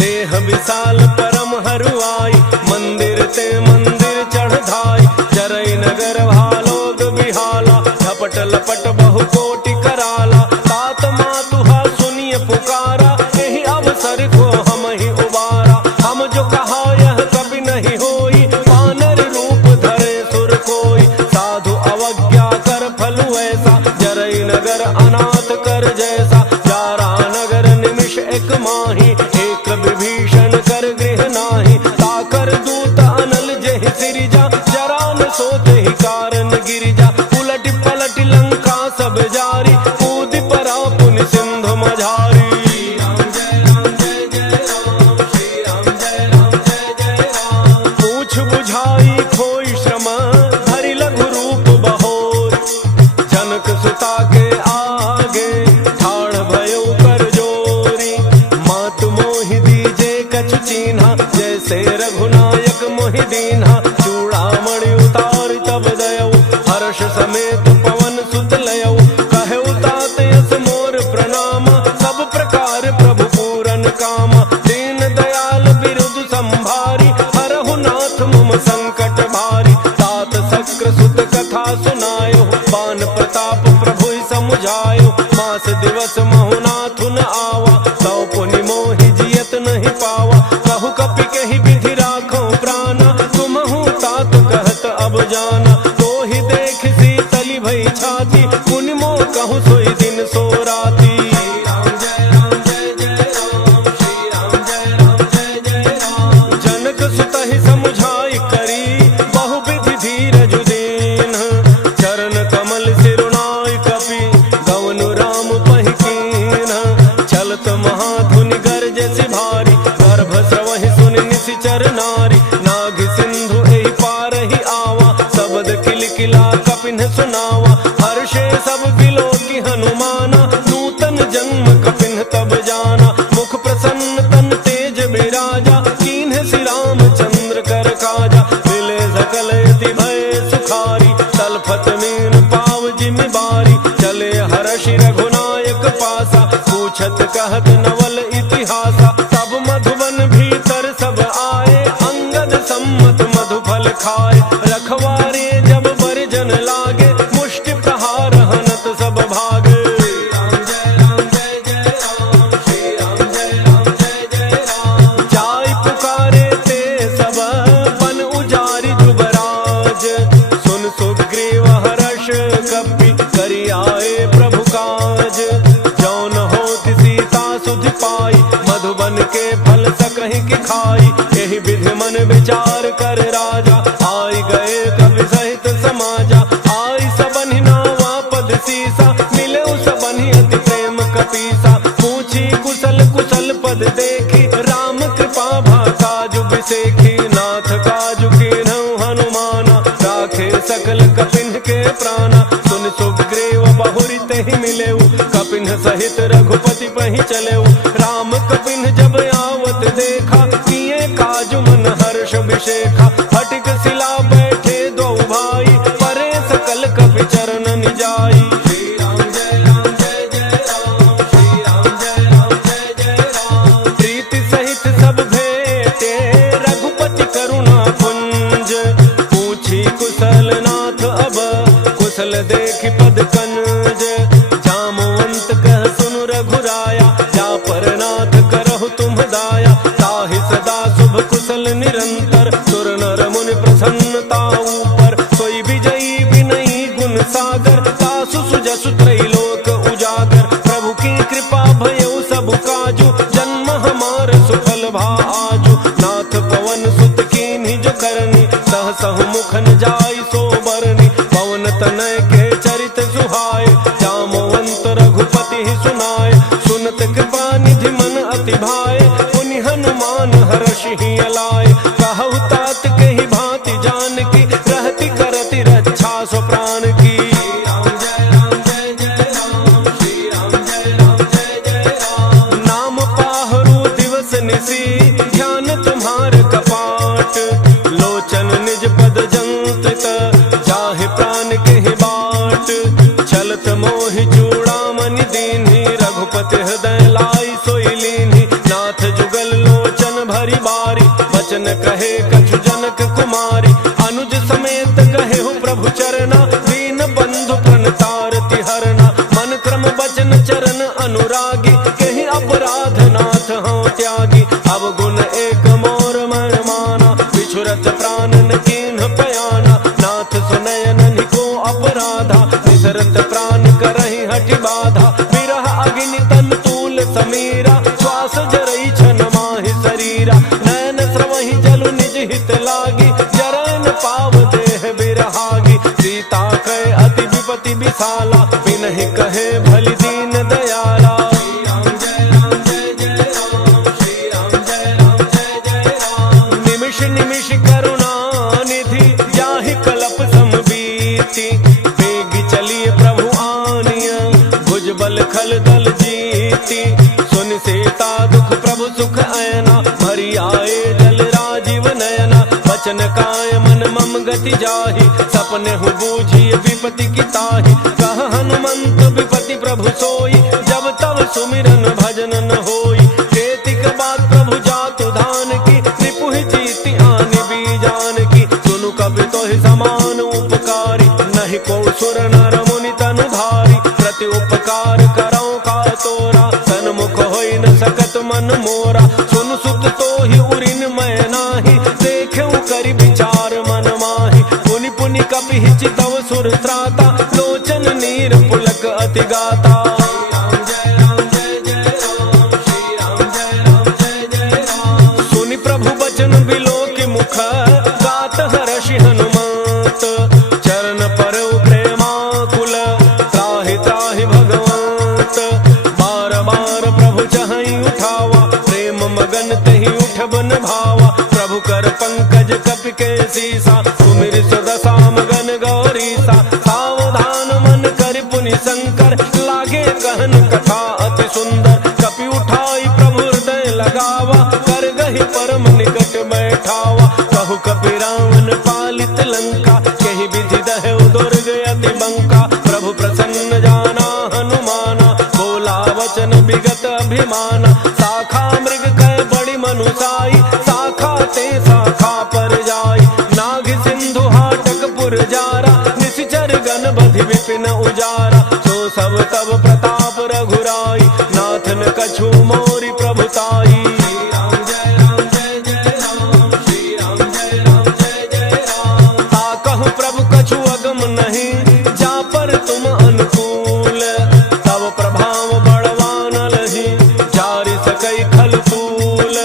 देह विशाल परम हरुआई मंदिर ते मंदिर चढ़ धाई चरई नगर भालोग बिहाला झपट लपट बहु कोटि कराला तात मातुहा सुनिय पुकारा एहि अवसर को हम ही उबारा हम जो कहा यह कभी नहीं होई वानर रूप धरे सुर कोई साधु अवज्ञा कर फल ऐसा जरई नगर अनाथ कर जैसा जारा नगर निमिष एक माही एक विभीषण कर गृह नाही ताकर दूत अनल जहि सिरिजा जरा न सोते ही कारण गिरिजा उलट पलट लंका प्रभु समुझायो, मास दिवस महुनाथ न आवा, तौ पुनि मोहि जियत नहीं पावा। कहु कपि कहि विधि राखो प्राणा, तुमहु तात कहत अब जाना। तो ही देख शीतली भई छाती, पुनि मोह कहूँ सोई दिन सो राती। जनक सुतहि समुझाई करी, बहु विधि धीरज दीन। चरण कमल सिरुनाई कपि, गवनु राम पहि कीन। चलत महाधुनि गरजसि भारी, गर्भ स्रवहि सुनि निशिचर नारी। नाग सिंधु एहि पारहि आवा, शब्द किलकिला कपिन सुनावा। हर्षे सब बिलो की हनुमाना, नूतन जन्म कपिन तब जाना। मुख प्रसन्न तन तेज बिराजा, कीन्ह श्री रामचंद्र कर काजा। मिले सकल यति भय सुखारी, तलफत मीन पाव जिमि बारी। चले हर्षि रघुनायक पासा, पूछत कहत नवल इतिहासा। तब मधुबन भीतर सब आए, अंगद सम्मत मधुफल खाए। रखवारे जब बरजन लागे, मुष्टि प्रहार हनत सब भागे। जाय पुकारे ते सब, बन उजारि जुबराज। सुन सुग्रीव हर्ष कपि, करि आए प्रभु काज। जौन होत सीता सुधि पाई, मधुबन के फल सकहि की खाई। एहि विधि मन विचार कर राजा, आई गए कवि सहित समाजा। आई सबनि नावा पद सीसा, मिले सबनि अति प्रेम कपीसा। पूछी कुशल कुशल पद देखी, राम कृपा भा काजु बिसेखी। नाथ काजु कीन्हु हनुमाना, राखे सकल कपिन के प्राणा। सुन सुग्रीव बहुरि तेहि मिलेउ, कपिन सहित रघुपति पहि चलेउ। राम कपिन जब आवत देखा, किए काजु मन हर्ष विशेखा। हटिक सिला बैठे दो भाई, परे सकल कपि चरण निजाई। श्री राम जय राम जय जय राम, श्री राम जय राम जय जय राम। प्रीति सहित सब भेटे, रघुपति करुणा पुंज। पूछी कुशल नाथ अब, कुशल देखि पद कनज। जामवंत कह सुनु रघुराया, जा पर नाथ करहु तुम दाया। ताहि सदा शुभ कुशल निरंतर, सुर नर मुनि प्रसन्नता ऊपर। सोई विजयी विनयी गुण सागर, तासु सुजसु त्रैलोक उजागर। प्रभु की कृपा भयउ सब काजु, जन्म हमार सुफल भा आजु। नाथ पवन सुत कीन्ही जो करनी, सहसहु मुख न जाई सो बरनी। पवन तनय के चरित सुहाए, जामवंत रघुपति ही सुनाए। सुनत कृपा निधि मन अति भाए, पुनि हनुमान हर्षि ही अलाए। कहु तात कहि भांति जानकी, रहति करति रक्षा सो प्राण की। श्री राम जय राम जय जय राम, श्री राम जय राम जय जय राम। नाम पाहरु दिवस निसी, ध्यान तुम्हार कपाट। लोचन निज पद जंत्रित, जाहि प्राण केहि बाट। चलत मोहि चूड़ामणि दीन्ही, रघुपति हृदय लाई सोई लीन्ही। नाथ जुगल लोचन भरी बारी, बचन कहे कछु जनक कुमारी। अनुज समेत कहे हूँ प्रभु चरना, दीन बंधु प्रणतारति हरना। मन क्रम बचन चरण अनुरागी, कहीं अपराध नाथ हूँ त्यागी। अब गुण एक मोर मन माना, बिछुरत प्राण न कीन्ह पयाना। नाथ सुनय ननि को अपराधा, निसरत प्राण करहि हठि बाधा। विरह अग्नि तन तूल समीरा, श्वास जरई छन माहि शरीरा। नैन स्रवहि जलु निज हित लागी, जरन पाव देह बिरहागी। सीता कहे अति विपति विशाला, बिनहि कहे भलि दीन दयाला। श्री राम जय राम जय जय राम, श्री राम जय राम जय जय राम। निमिष निमिष करुणा निधि, जाहि कलप समबीति। बेगी चलिए प्रभु आनिया, भुज बल खल दल जीती। सुन सीता दुख प्रभु सुख ऐना, भरी आए जल राजीव नयना। बचन काय मन मम गति जाहि, सपने हु बूझिए विपति की ताहि। कह हनुमंत विपति प्रभु सोई, जब तब सुमिरन भजन न होई। केतिक बात प्रभु जातु धान की, रिपु जीति आनि बीजान की। सुनु कवि तो समान उपकारी, नहीं को सुर नर मुनि तनु धारी। जगति गाता। सुनि प्रभु बचन बिलो के मुख गात हर्षि हनुमत। चरण पर प्रेमाकुल त्राहि त्राहि भगवंत। बार बार प्रभु चहई उठावा प्रेम मगन तहि उठबन भावा। प्रभु कर पंकज कपि के सीसा सुमिर सुदशा मगन गौरीसा। सावधान मन कर पुनि शंकर लागे कहन कथा अति सुंदर। कपि उठाई प्रभु हृदय लगावा कर गहि परम निकट बैठावा। कहु कपि रावण पालित लंका कहि विधि दहु दुर्ग अति बंका। प्रभु प्रसन्न जाना हनुमाना बोला वचन विगत अभिमाना। शाखा मृग कह बड़ी मनुसाई शाखा ते शाखा पर जाई। नाग सिंधु हाटक पुर जारा निशिचर गण बधि विपिन उजारा। सो सब तब प्रताप रघुराई नाथन कछु मोरी प्रभुताई। ताकहु प्रभु कछु अगम नहीं जा पर तुम अनुकूल। तब प्रभाव बड़वान लही जारि सकई खल तूल।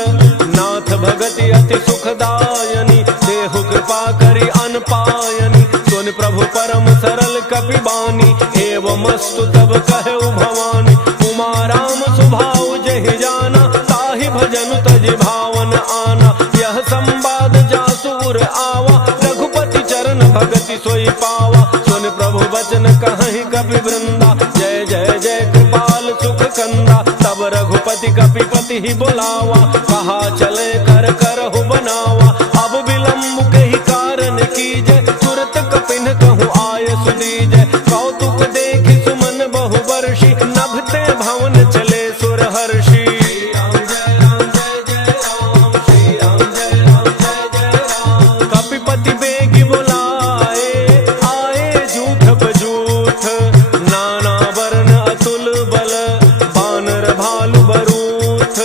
नाथ भगति अति सुखदायनी देहु कृपा करि अनपायनी। सुन प्रभु परम सरल कपि बानी एवमस्तु तब कहु भवानी। उमा राम सुभाउ जहि जाना ताहि भजन तजि भावन आना। यह संवाद जासुर आवा रघुपति चरण भगति सोई पावा। सुन प्रभु बचन कहहि कपि वृंदा जय जय जय कृपाल सुख कंदा। तब रघुपति कपि पति ही बुलावा कहा चले कर करहु बनावा। अब विलंब कही कारण कीजय तुरत कपिन कहूँ आय सुदीजय। कौतुक देखि सुमन बहु वर्षि नभते भवन चले सुर हर्षि। कपिपति बेगी बुलाए आए जूठ बजूठ। नाना वर्ण अतुल बल बानर भालु बरूथ।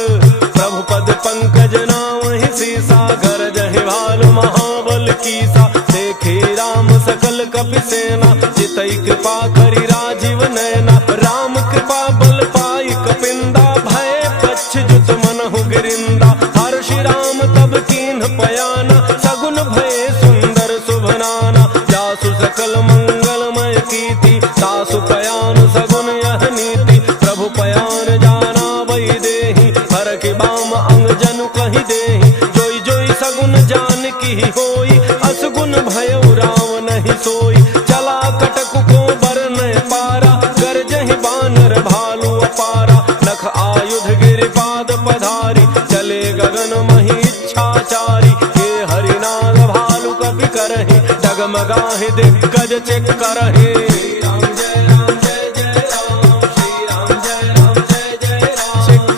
प्रभु पद पंकज नामहि सीसा गरजहि भालु महाबल कीसा। देखे राम सकल कपि सेना चितई कृपा करि राजीव नयना। राम कृपा बल पाई कपिंदा भय पच्छ जुत मनहु गिरिंदा। हर्षि राम तब कीन्ह पयाना सगुन भय सुंदर शुभनाना। जासु सकल मंगलमय कीर्ति तासु पयान सगुन यह नीति। प्रभु पयान जाना वही देहि हर के बाम अंग जनु कहि देहि। जोई जोई सगुन जान की होई असगुन भयउ राम नहीं सोई। चला कटक को बरन पारा गरजहि बानर भालु अपारा। नख आयुध गिरिपाद पधारी चले गगन मही इच्छाचारी। हे हरिनाग भालु कपि करहि डगमगाहि दिग्गज चेक करहि।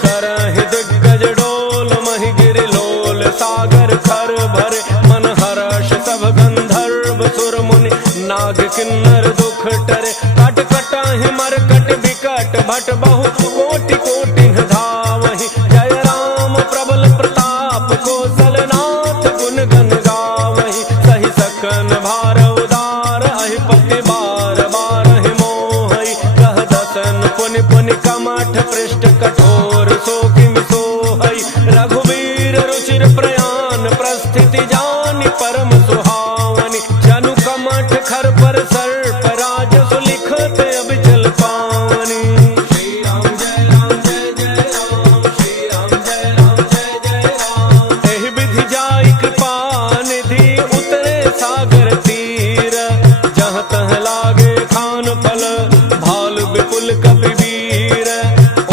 करहि दिग्गज डोल महि गिरि लोल सागर खर भरे। मन हर्ष सब गंधर्व सुर मुनि नाग किन्नर दुख टरे। कट कटाहि मरकट विकट भट बहु कोटि कोटि धावहि। जय राम प्रबल प्रताप कौशल नाथ गुण गन गावहि। सहि सकन भार उदार अहिपति बार बार मोहि। कह दसन पुनि पुनि कमठ पृष्ठ कठोर सो किमि सोहै। रघुवीर रुचिर प्रयान प्रस्थिति जानि परम सुहावनि। जनु कमठ खर पर सर्प राज सुलिखत अबिचल पावनी। श्री राम जय जय राम श्री राम जय जय राम। एहि विधि जाई कृपा निधि उतरे सागर तीर। जहाँ तह लागे खान फल भाल विपुल कपि वीर।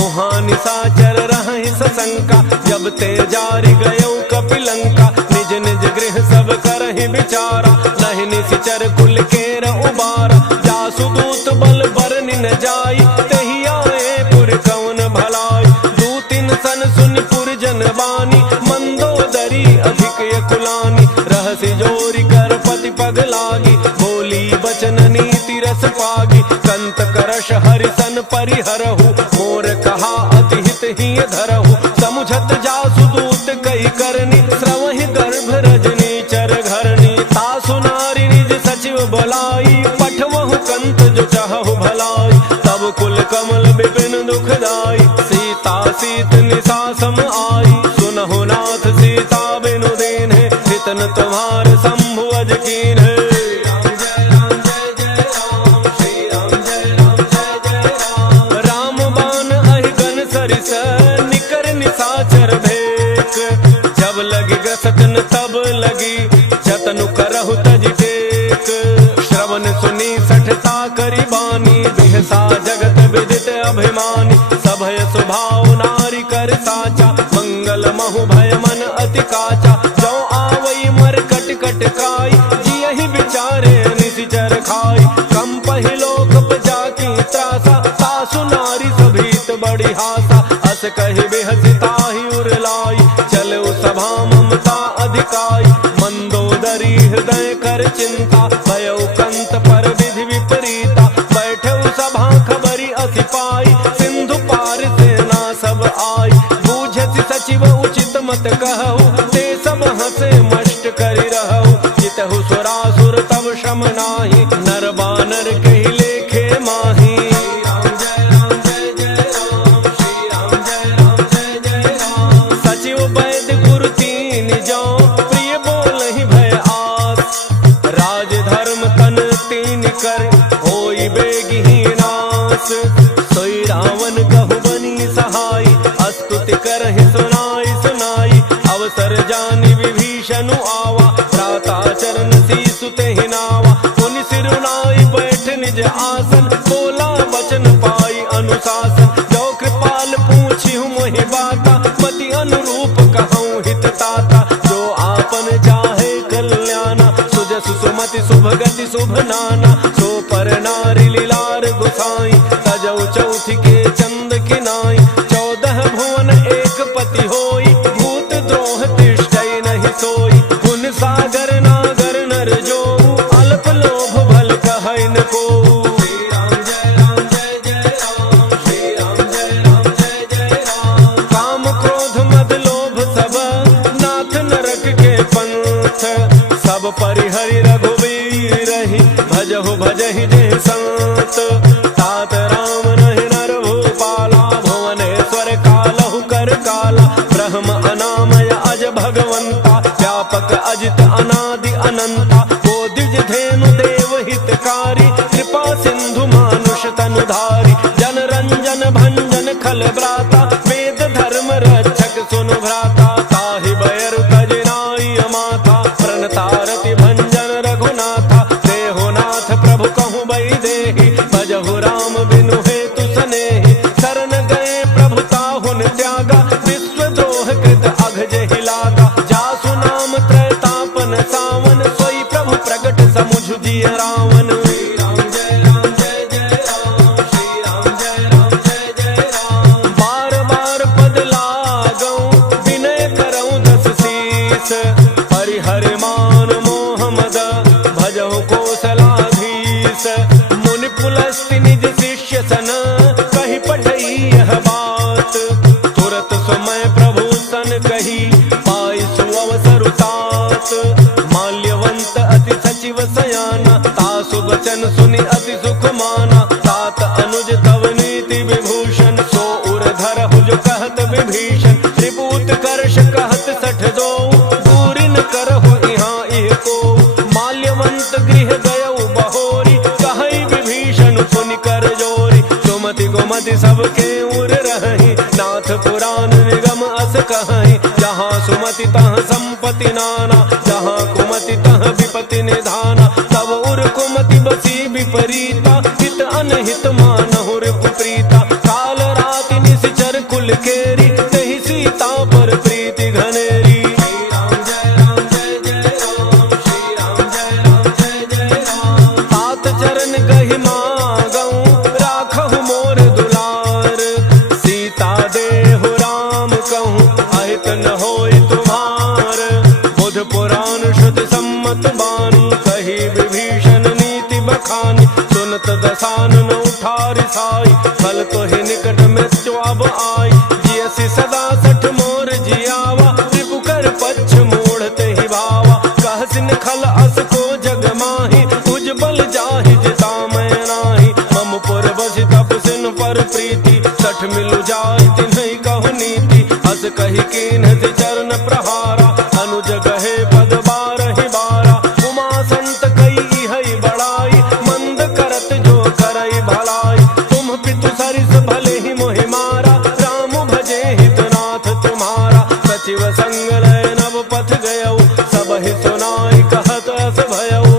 ओहाँ निशाचर रहहि सशंका जब ते जारि गयौ कपि लंका। निज निज गृह सब करहि विचारा नहीं निशिचर कुल केर उबारा। जासु दूत बल बरनि न जाई तेहि आए पुर कवन भलाई। दूतिन सन सुनि पुर जन बानी मंदोदरी अधिक यकुलानी। रहसि जोरी कर पति पग लागी बोली बचन नीति रस पागी। कंत करश हरिसन परिहरहु मोर कहा अति हित ही धरहु। समुझत जासु दूत कई करनी श्रवहि गर्भ रजनी चर घरनी। तासु नारी निज सचिव बोलाई पठवहु कंत जो चाहु भलाई। तब तब कुल कमल विपिन दुखदाई, सीता सीत निशा सम आई। सुनहु नाथ सीता बिनु दीन्हे, हितन तुम्हार शंभु अज कीन्हे। राम बाण अहि गन सरिस, निकर निशाचर भेक। जब लगी ग्रसतन तब लगी, जतनु करहु तज टेक। श्रवण सुनी सठता करी बानी, बिहसा जगत विदित अभिमानी। सभय स्वभाव नारी कर साचा, मंगल महु भय मन अति काचा। जो आवई मर कट कट काई, जियहि विचारे निशिचर खाई। कम पहिलोक जाकी त्रासा, सासु नारी सभीत बड़ी हासा। अस कहि बिहसि ताहि उर लाई, चलऊ सभा ममता अधिकाई। मंदोदरी हृदय कर चिंता, भयउ कंत पर विधि विपरीता। बैठऊ सभा खबरी अति पाई, सिंधु पार सेना सब आई। बूझति सचिव उचित मत कहु, ते सब हंसे मष्ट करि रहु। जितहु सुरासुर तब शम नाही, नर बानर कहि लेखे माही। सचिव वैद्य गुरु तीन जौ, प्रिय बोलहि भय आस। राज धर्म तन तीन कर, होई बेगिहि नास। सोई रावण कहु बनी सहाई, स्तुति करहि सुनाई सुनाई। अवसर जानि विभीषण आवा, भ्राता चरण सीसु तेहि नावा। मुनि सिरुनाई बैठ निज आसन, बोला वचन पाई अनुशासन। जो कृपाल पूछिहु मोहि बाता, पति अनुरूप कहूँ हित ताता। जो आपन चाहे कल्याणा, सुजसु सुमति शुभ गति शुभ नाना। सो पर नारी लीलार गुसाई, तजौ चौथि के चंद किनाई। 14 भुवन एक पति होई, भूत द्रोह तिष्ठै नहीं सोई। गुण सागर नागर नर जो, अल्प लोभ भल कहै न को। काम क्रोध मद लोभ सब, नाथ नरक के पंथ। सब परिहरि रघुवीर रही, भजहु भजहि जे संत। तात राम नहि नर भूपाला, भुवनेश्वर कालहु कर काला। ब्रह्म अनामय अज भगवंता, व्यापक अजित अनादि अनंता। वो द्विज धेनु देव हितकारी, कृपा सिंधु मानुष तनुधारी। जन रंजन भंजन खल ब्राता, वेद धर्म रक्षक सुनु भ्राता। ताहि बैर तज नाई अमाता, प्रणतारति भंजन रघुनाथा। देहो नाथ प्रभु कहूँ बई देहि, भजहु राम बिनु हेतु सनेहि। शरण गए प्रभु ताहुन त्यागा, विश्व द्रोह कृत अघ जेहि लागा। जासु नाम त्रैतापन सावन, सोई प्रभु प्रगट समुझ जिय रावण। बार बार पद लागऊं, विनय करऊं दस शीस। परिहर मान मोह मद, भजहु कौशलाधीश। मुनि पुलस्ति निज शिष्य सन, कहि पठई यह बात। तुरत समय प्रभु सन कही, पाई सुअवसर तात। माल्यवंत अति सचिव सयाना, तासु वचन सुनि अति सुख माना। तात अनुज तव नीति विभूषण, सो उर धरहु जो कहत विभीषण। त्रिपूत कर्ष कहत सठ दो, दूरि न करहु इहाँ इह को। माल्यवंत गृह गयउ बहोरी, कहई विभीषण सुनि कर जोरी। सुमति गुमति सबके उर रही, नाथ पुराण निगम अस कहई। जहाँ सुमति तहाँ संपत्ति नाना, जहाँ कुमति तहाँ विपत्ति निधाना। तब उर कुमति बसी विपरीता, हित अनहित मानहु रिपुप्रीता। काल राति निशिचर कुल केरी, तहि सीता पर प्रीति घनेरी। तात चरण गहि मागऊं, राखहु मोर दुलार। सीता देहु राम कहूँ, अहित न होई तुम्हार। बुध पुराण श्रुति सम्मत बानी, कही विभीषण नीति बखानी। सुनत दसानन उठारि साई, फल तो ही निकट मृत्यु अब आई। जियसि सदा सठ मोर जियावा, रिपु कर पच्छ मूढ़ते ही भावा। कहसिन खल अस को जग माही, उज्जवल जाहि जिता मैं नाही। मम पुर बसि तप सिन पर प्रीति, सठ मिलु जाय तिन्हि कहु नीति, हस कहि कीन्ह से चरण प्रहारा, अनुज गहे पद बारहि बारा, उमा संत कई हई बड़ाई, मंद करत जो करई भलाई, तुम पितु सरिस भले ही मोहि मारा, राम भजे हितनाथ तुम्हारा, सचिव संग लय नव पथ गयऊ, सब ही सुनाई कहत अस भयऊ।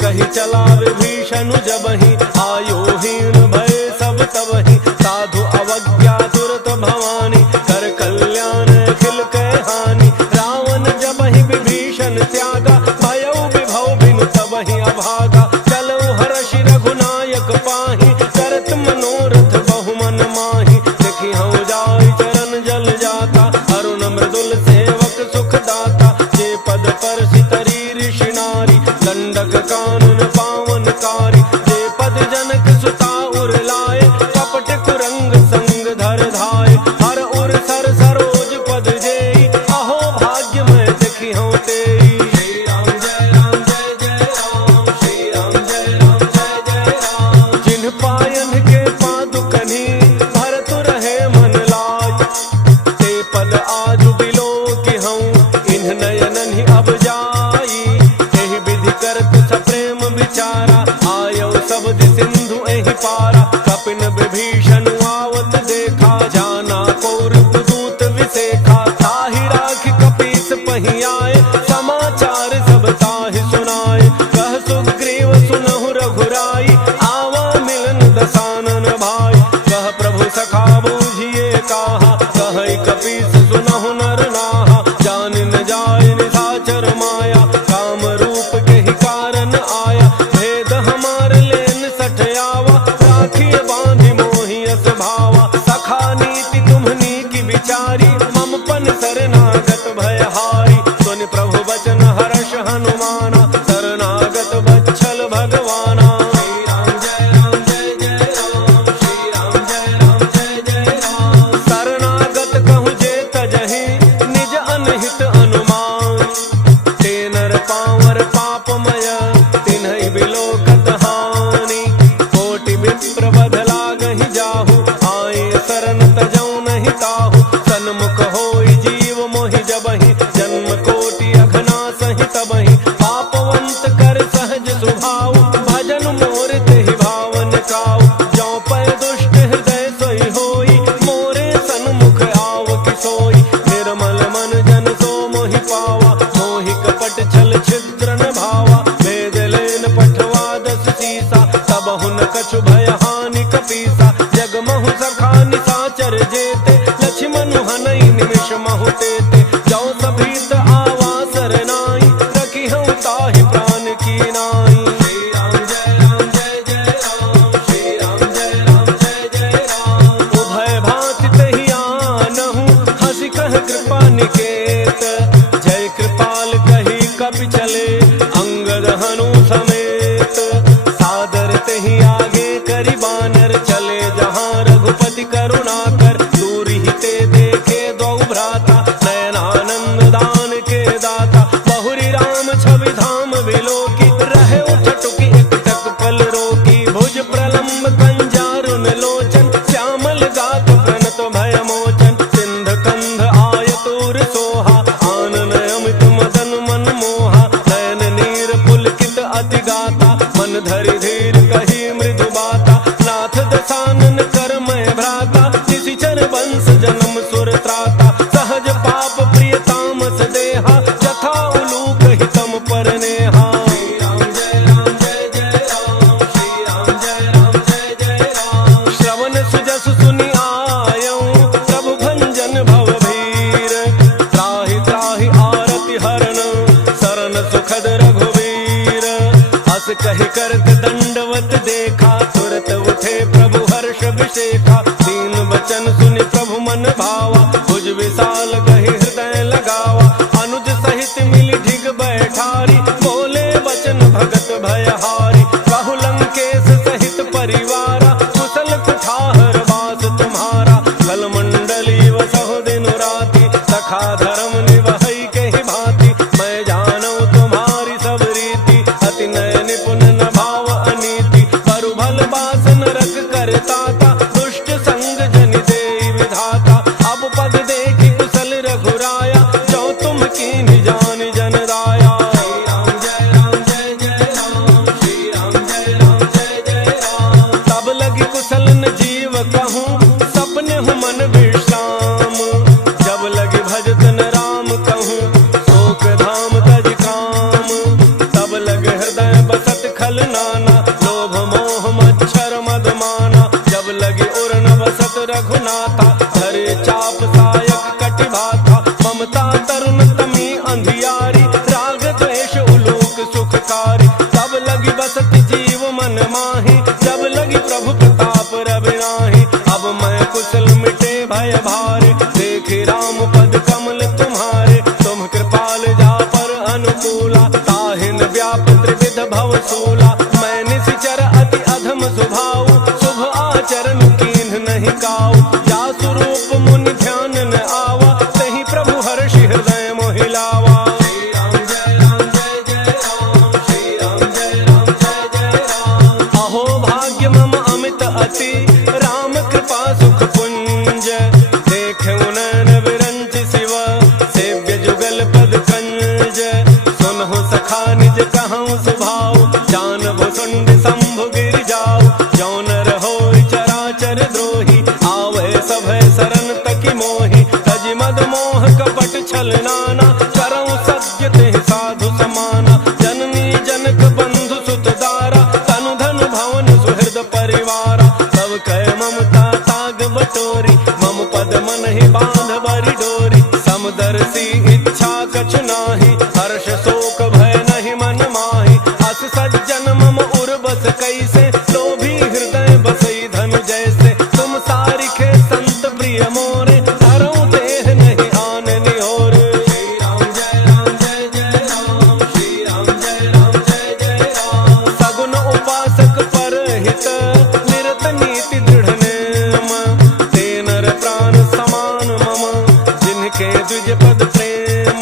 कही चला विभीषण जबहि, आयोहीन भय सब तबहि, साधु अवज्ञा दुरत भवानी, कर कल्याण अखिल कै हानि, रावण जबहि विभीषण त्यागा, भयउ विभव बिनु तबहि अभागा, चलऊ हर्षि रघुनायक पाहि, करत मनोरथ बहु मन माहि, देखि हऊ जाय चरण जल जाता, अरुण मृदुल सेवक सुख दाता, जे पद पर सितरी ऋषि नारी, दंडक कानून पावनकारी, जे पद जनक सुता उर लाए, कपट कुरंग संग धर धाय, हर उर सर सरोज पद जेई, अहो भाग्य मैं देखी हूँ तेई। श्री राम जय राम जय जय राम, श्री राम जय राम जय जय राम, जिन पायन के पादुकनी, भरत रहे मन लाज, ते पद आजु बिलो की हूँ, इन्ह नयनन ही अब जाई, एहि विधि करत सप्रेम विचारा, आयौ शब्द सिंधु एहि पारा, कपिन विभीषण आवत देखा, जाना कौरव दूत विसेखा, ताहि राखि कपीस पहि आए, समाचार सब ताहि सुनाए, कह सुग्रीव सुनहु रघुराई, आवा मिलन दसानन भाई, कह प्रभु सखा बूझिए काहा, कहै कपीस सुनहु नर नाहा, जान न जाय निशाचर माया, काम रूप के ही कारण आया, भेद हमार लेन सठयावा, राखिए बांधि मोहि अस भावा, सखा नीति तुम्हनी की विचारी, मम पन शरणागत भयहारी, सुनि प्रभु बचन हर्ष हनुमाना, शरणागत बच्छल भगवाना। श्री राम जय राम जय जय राम, श्री राम जय राम जय जय राम, शरणागत कहु जे तजहि, निज अनहित अनुमान, ते नर पावर पापमय, तिन्हि बिलोकत हानि, कोटि विप्र बध लागहि जाहु, आए शरण तजौ नहीं ताहु, सन्मुख होई जीव मोहि जबहि, जन्म कोटि अघना सहि तबहि, पापवंत कर सहज सुभाव, भजन मोर तेहि भावन काऊ, जौ पै दुष्ट हृदय सोई होई, मोरे सन्मुख आव कि सोई, निर्मल मन जन सो मोहि पावा, मोहि कपट छल छिद्र न भावा, भेद लेन पठवा दस सीसा, तब हुन कछु भय हानि कपीसा, जग महु सखा निशाचर जेते, लक्ष्मण हनई निमिष महु तेते, जौ सभीत आवा सरनाई, रखी हूँ ताहि प्राण की नाई। श्री राम जय राम जय जय राम, श्री राम जय राम जय जय राम, उभय भांति तहि आनहु, हंसि कह कृपा निकेत, जय कृपाल कही कपि चले, अंगद हनु समेत, सादर तहि आगे करि बानर, चले जहाँ रघुपति करुणा कर, दूर ही ते देखे दो भ्राता, नयनानंद दान के दाता, बहुरी राम छवि धाम विलोकी, रहे उठटुकी एक टक पल रोकी, भुज प्रलम्ब कंजारुन लोचन, श्यामल गात प्रणत भय मोचन, सिंध कंध आयतुर सोहा, आनन अमित मदन मन मोहा, नयन नीर पुलकित अति गाता, मन धरि धीर कही मृदु बाता, नाथ दसानन कर मैं भ्राता, निशिचर वंश जन्म सुर त्राता, सहज पाप प्रिय तामस देहा, जथा उलूक हितम पर नेहा। श्री राम जय राम जय जय राम, श्री राम जय राम जय जय राम, श्रवण सुजस सुनि आयऊ, प्रभु भंजन भव भीर, त्राहि त्राहि आरति हरण, शरण सुखद रघुवीर, हस कहि करत दंडवत देखा, तुरत उठे प्रभु हर्ष विशेखा, दीन वचन सुनि प्रभु मन भावा, भुज विशाल कहि हृदय लगावा, अनुज सहित मिलि ढिग बैठारी, बोले वचन भगत भयहारी, कहु लंकेश सहित परिवारा, कुशल अति राम कृपा सुख पुंज देखे नैन विरंच शिव सेव्य जुगल पद कंज सुनहु सखा निज कहूँ सुभाव जान भुसुंड शंभु गिर जाऊ जौन रहो चराचर द्रोही आवे सभय शरण तकी मोहि तज मद मोह कपट छल नाना करऊँ सत्य ते साधु समाना जननी जनक बंधु सुत दारा तनु धन भवन सुहृद परिवारा सब कह ममता ताग बटोरी मम पद मन ही बांध बरी डोरी समदर्शी इच्छा कछु नाही हर्ष शोक भय नहीं मन माही अस सज्जन मम उर बस कैसे लोभी हृदय बसई धन जैसे तुम सारिखे संत प्रिय मोरे धरऊं देह नहीं आन निहोर श्री राम जय जय राम श्री राम जय जय राम सगुन उपासक पर हित निरत नीति दृढ़ नेम ते नर प्राण समान मम जिनके द्विज पद प्रेम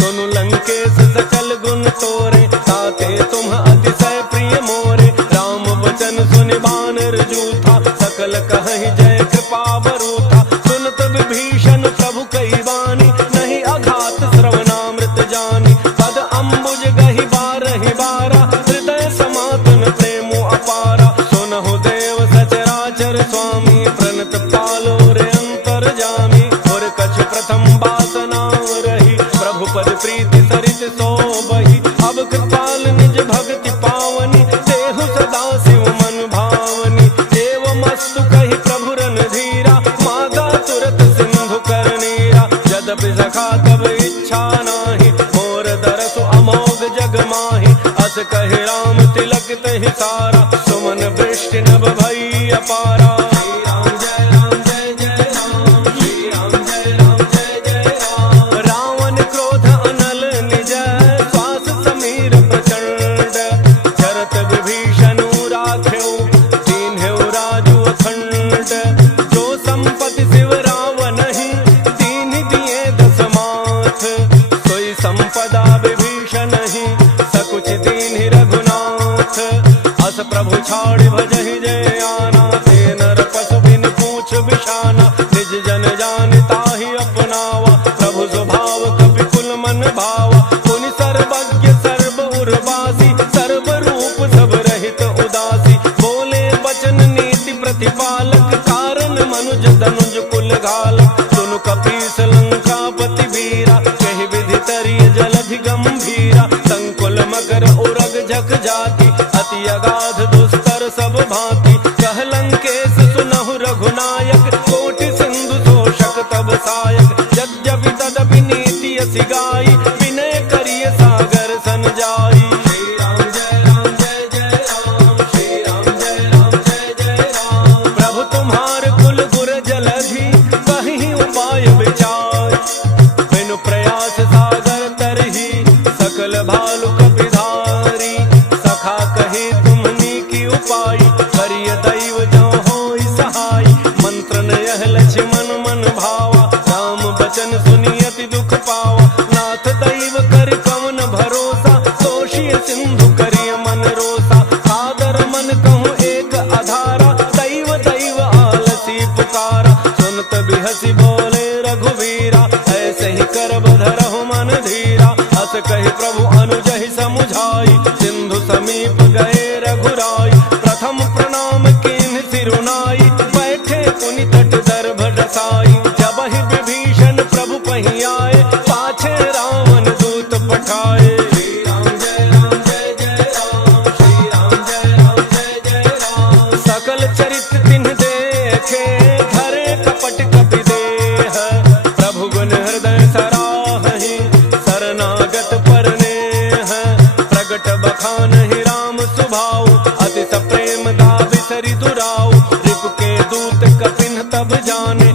सुनु लंकेश सकल गुण तोरे ताते तुम अतिशय प्रिय मोरे राम वचन सुनि बानर जूथा सकल कहि जय कृपा बरूथा सुनत विभीषण प्रभु कई बानी नहीं अघात श्रवणामृत जानी पद अम्बुज गहि बारहि बारा हृदय समातन प्रेमो अपारा सुनहु देव सचराचर स्वामी प्रणत पालो रे अंतर जामी और कछ प्रथम बासना रही प्रभु पद प्रीति सरित सो बही अब कृपाल निज भक्ति पावनी देहु सदा शिव मन भावनी एवं मस्तु कही प्रभु रन धीरा मागा तुरत सिंधु कर नीरा यद्यपि सखा तब इच्छा नाही मोर दरसु अमोघ जग माही अस कहे राम तिलक तहि सारा सुमन वृष्टि नभ भई अपारा श्री राम जय जय राम श्री राम जय जय राम रावण क्रोध अनल निज श्वास समीर प्रचंड चरत विभीषण राख्यो दीन्ह्यो राजु अखंड जो संपत्ति शिव रावण ही दीन दिए दस माथ सोई संपदा विभीषण ही सकुच दीन्हि रघुनाथ अस प्रभु छाड़ भजहि जय आना ते नर पशु बिन पूछ बिशाना निज जन जान ताहि अपनावा प्रभु स्वभाव कपि कुल मन भावा पुनि सर्वज्ञ सर्व उर्वासी सर्व रूप सब रहित उदासी बोले बचन नीति प्रतिपालक कारण मनुज धनुज कुल घालक सुनु कपीस लंकापति वीरा कहि विधि तरिय जलधि गंभीरा संकुल मकर उरग झक जाति अति अगाध दुस्तर सब भांति कह लंकेश सुनहु रघुनायक कोटि सिंधु तोषक तब सायक यद्यपि तदपि नीति असि गाई विनय करिय सागर सन जाई श्री राम जय राम श्री राम जय राम प्रभु तुम्हार कुल गुर जलधि कहीं उपाय विचार बिनु प्रयास सागर तरही सकल भालु कपिधारी सखा कहे तुमनी की उपाय करिय दैव जो होई सहाय मंत्र न यह लक्ष्मण मन भावा राम बचन सुनि अति दुख पावा नाथ दैव कर कवन भरोसा तोषिय सिंधु करिय मन रोसा सादर मन कहूँ एक आधारा दैव दैव आलसी पुकारा सुनत बिहसी बोले रघुवीरा ऐसे ही कर बधरहु मन धीरा अस कहि प्रभु अनुजहि समुझाई सिंधु समीप गए रघुराई प्रथम प्रणाम कीन्ह सिरुनाई बैठे पुनि तट दर्भ डसाई जब ही विभीषण प्रभु पही आए पाछे रावण दूत पठाए श्री राम जय राम श्री राम जय राम सकल चरित तिन्ह देखे धरे कपट कपि देह प्रभु गुण हृदय सराहि शरणागत परनेह प्रगट बखान ही राम सुभाऊ अति सप्रेम दाविसरि दुराऊ रिपु के दूत कपिन तब जाने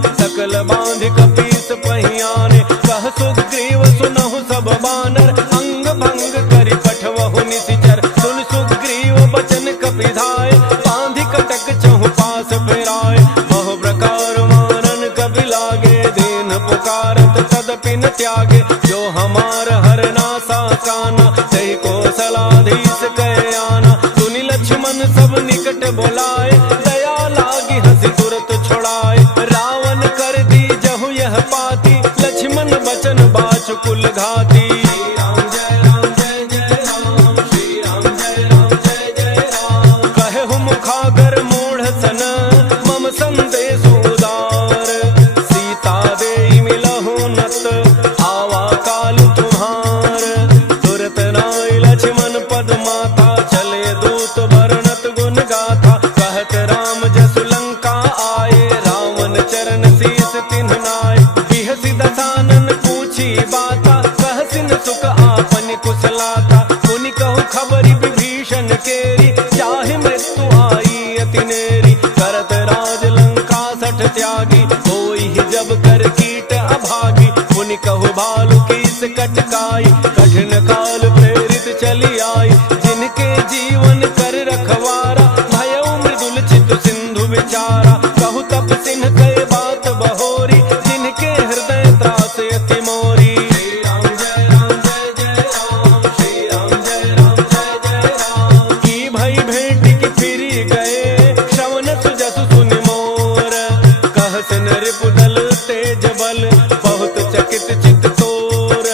कटकाई, कठिन काल प्रेरित चली आई, जिनके जीवन कर रखवारा, भयउ मृदुल चित सिंधु विचारा, कहु तप सिन्ह कहे बात बहोरी, जिनके हृदय त्रास अति मोरी। श्री राम जय राम जय जय राम, श्री राम जय राम जय जय राम। की भई भेंट की फिरी गए, श्रवण सुजसु सुनि मोर, कहसन रिपुदल तेज बल, बहुत चकित चित तोर।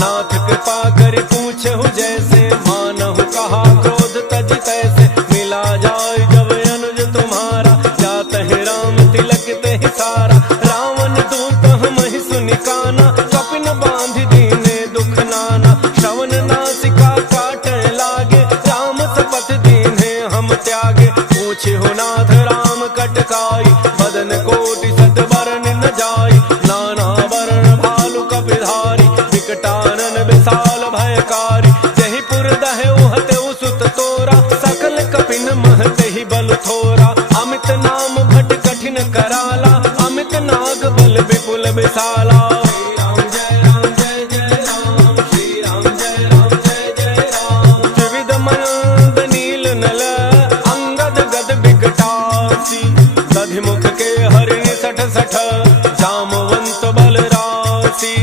नाथ कृपा करि पूछहु जैसे, मानहु कहा क्रोध तज तैसे, मिला जाय जब अनुज तुम्हारा, जात है राम तिलक तेहि सारा। रावण दूत हमहि सुनि काना, कपिन बांधि दीने दुख नाना, श्रवण नासिका काटे लागे, राम सपथ दीन्हे हम त्यागे। पूछहु नाथ राम कटकाई, बदन कोटि सत बरन न जाई, नाना वरण भालु कपिधारी, विकटानन विशाल भयकारी। जहि पुर दहउ हतउ सुत तोरा, सकल कपिन महते बल थोरा। अमित नाम भट कठिन कराला, अमित नाग बल विपुल विशाला। श्री राम जय राम जय जय राम, श्री राम जय राम जय जय राम। त्रिविध मयंद नील नल, अंगद गद विकटासी, दधिमुख के हरिणि सठ सठ, जामवंत बल राशि।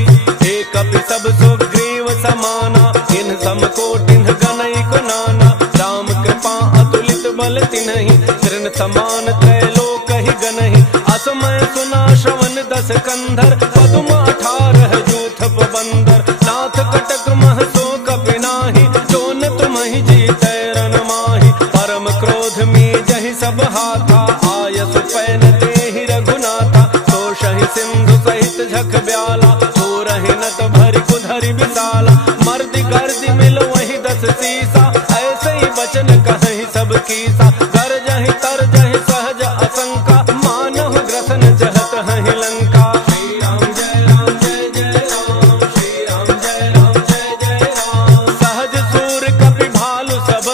एक कपि सब सुग्रीव समाना, इन सम कोटिन गणैक नाना। राम कृपा अतुलित बल तिन्हि, तृण समान त्रैलोक ही गनहि। असमय सुना श्रवण दस कंधर, पदुम 18 जूथ बंदर। नाथ कटक मह सो कपि नाही, जोन तुम्हि जीतै रन माही। परम क्रोध में जहि सब हाथा, आयसु पैन तेहि रघुनाथा। तोषहि सिंधु सहित झख ब्याला, तोरहि नत भरि कुधरि विशाला। मर्दि गर्दि मिल वही 10 सीसा, ऐसे ही बचन कहि सब कीसा। गरजहि तरजहि सहज असंका, मानहु ग्रसन चहत हहि लंका। श्री राम जय राम जय जय राम, श्री राम जय राम जय जय राम। सहज सूर कपि भालु सब,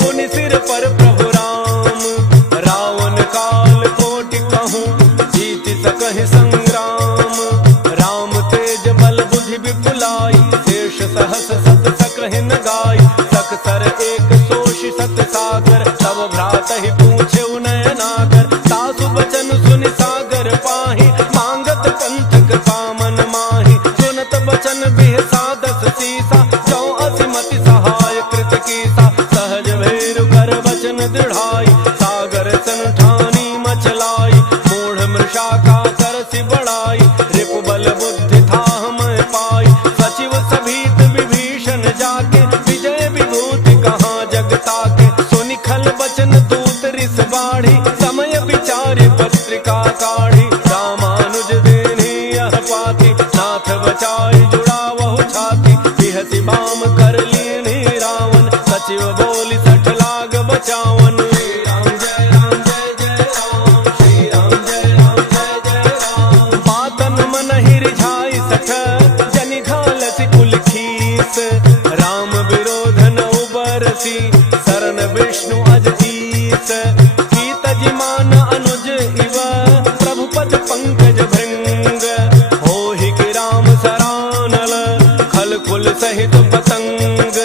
पुनि सिर पर प्रभु राम। रावण काल कोटि कहूँ, जीति सकहि संग्राम। राम तेज बल बुद्धि विपुलाई, शेष सहस सत सकहि न गाई। सकसर एक सोषि सत सागर, तब भ्रातहि पूछे नयनागर। सासु बचन सुनि सागर पाहि, मांगत पंथक कामन माहि। सुनत बचन बिहसा 10 सीसा, जौ असिमति सहाय कृत कीसा। सहज भैरु कर बचन दृढ़ाई, सागर सन ठानी मचलाई। मूढ़ मृषा का करसि बढ़ाई, रिपु बल बुद्धि थाह मैं पाई। सचिव सभीत विभीषण जाके, विजय विभूति कहाँ जगता के। सुनि खल बचन दूत रिस बाढ़ी, समय विचारि पत्रिका काढ़ी। रामानुज देहि यह पाती, नाथ बचाई जुड़ावहु छाती। बिहसि बाम कर लीन्हि रावण, सचिव बोली 60 लाग बचावन। श्री राम जय राम जय जय राम, श्री राम जय राम जय जय राम। बातन मन ही रिझाई 60, जनि घालसि कुल खीस। राम विरोध न उबरसी, शरण विष्णु अज ईस। की तजि मान अनुज इव, प्रभु पद पंकज भृंग। होहि कि राम सरानल, खल कुल सहित पतंग।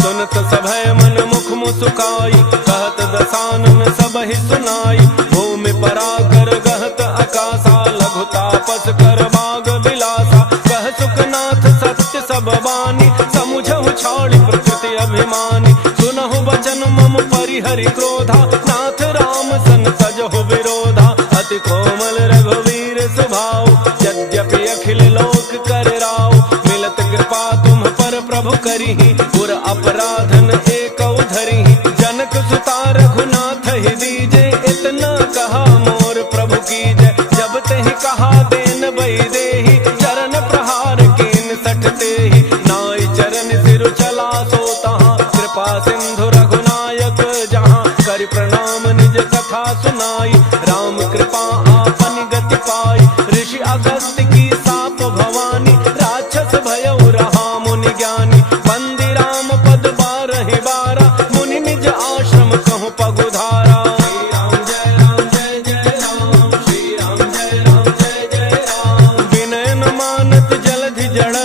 सुनत सभय मन मुख मुसुकाई, कहत दसानन सबहि सुनाई। भूमि पराकर गहत अकासा, लघु तापस कर बाग बिलासा। कह सुखनाथ सत्य सब बानी, समुझहु छाड़ी प्रकृति अभिमानी। सुनहु बचन मम परिहरि क्रोधा, नाथ राम सन तजहु विरोधा। अति कोमल रघुवीर स्वभाव, यद्यपि अखिल लोक कर राव। मिलत कृपा तुम पर प्रभु करिहि, पुर अपराधन एकौ धरिहि। जनक सुता रघुनाथ ही दीजे, इतना कहा मोर प्रभु कीजय। जब तेहि कहा देन बई देहि, चरण प्रहार कीन 60 तेहि। नाई चरण सिर चला सो तहाँ, कृपा सिंधु रघुनायक जहाँ। करि प्रणाम निज कथा सुनाई, राम कृपा आपन गति पाई। ऋषि अगस्त्य की साप भवानी, राक्षस भयउ रहा मुनि ज्ञानी। बंदी राम पद 12 बारा, मुनि निज आश्रम कहूँ पगुधारा। श्री राम जय राम जय जय राम, श्री राम जय राम जय जय राम। विनय न मानत जलधि जड़,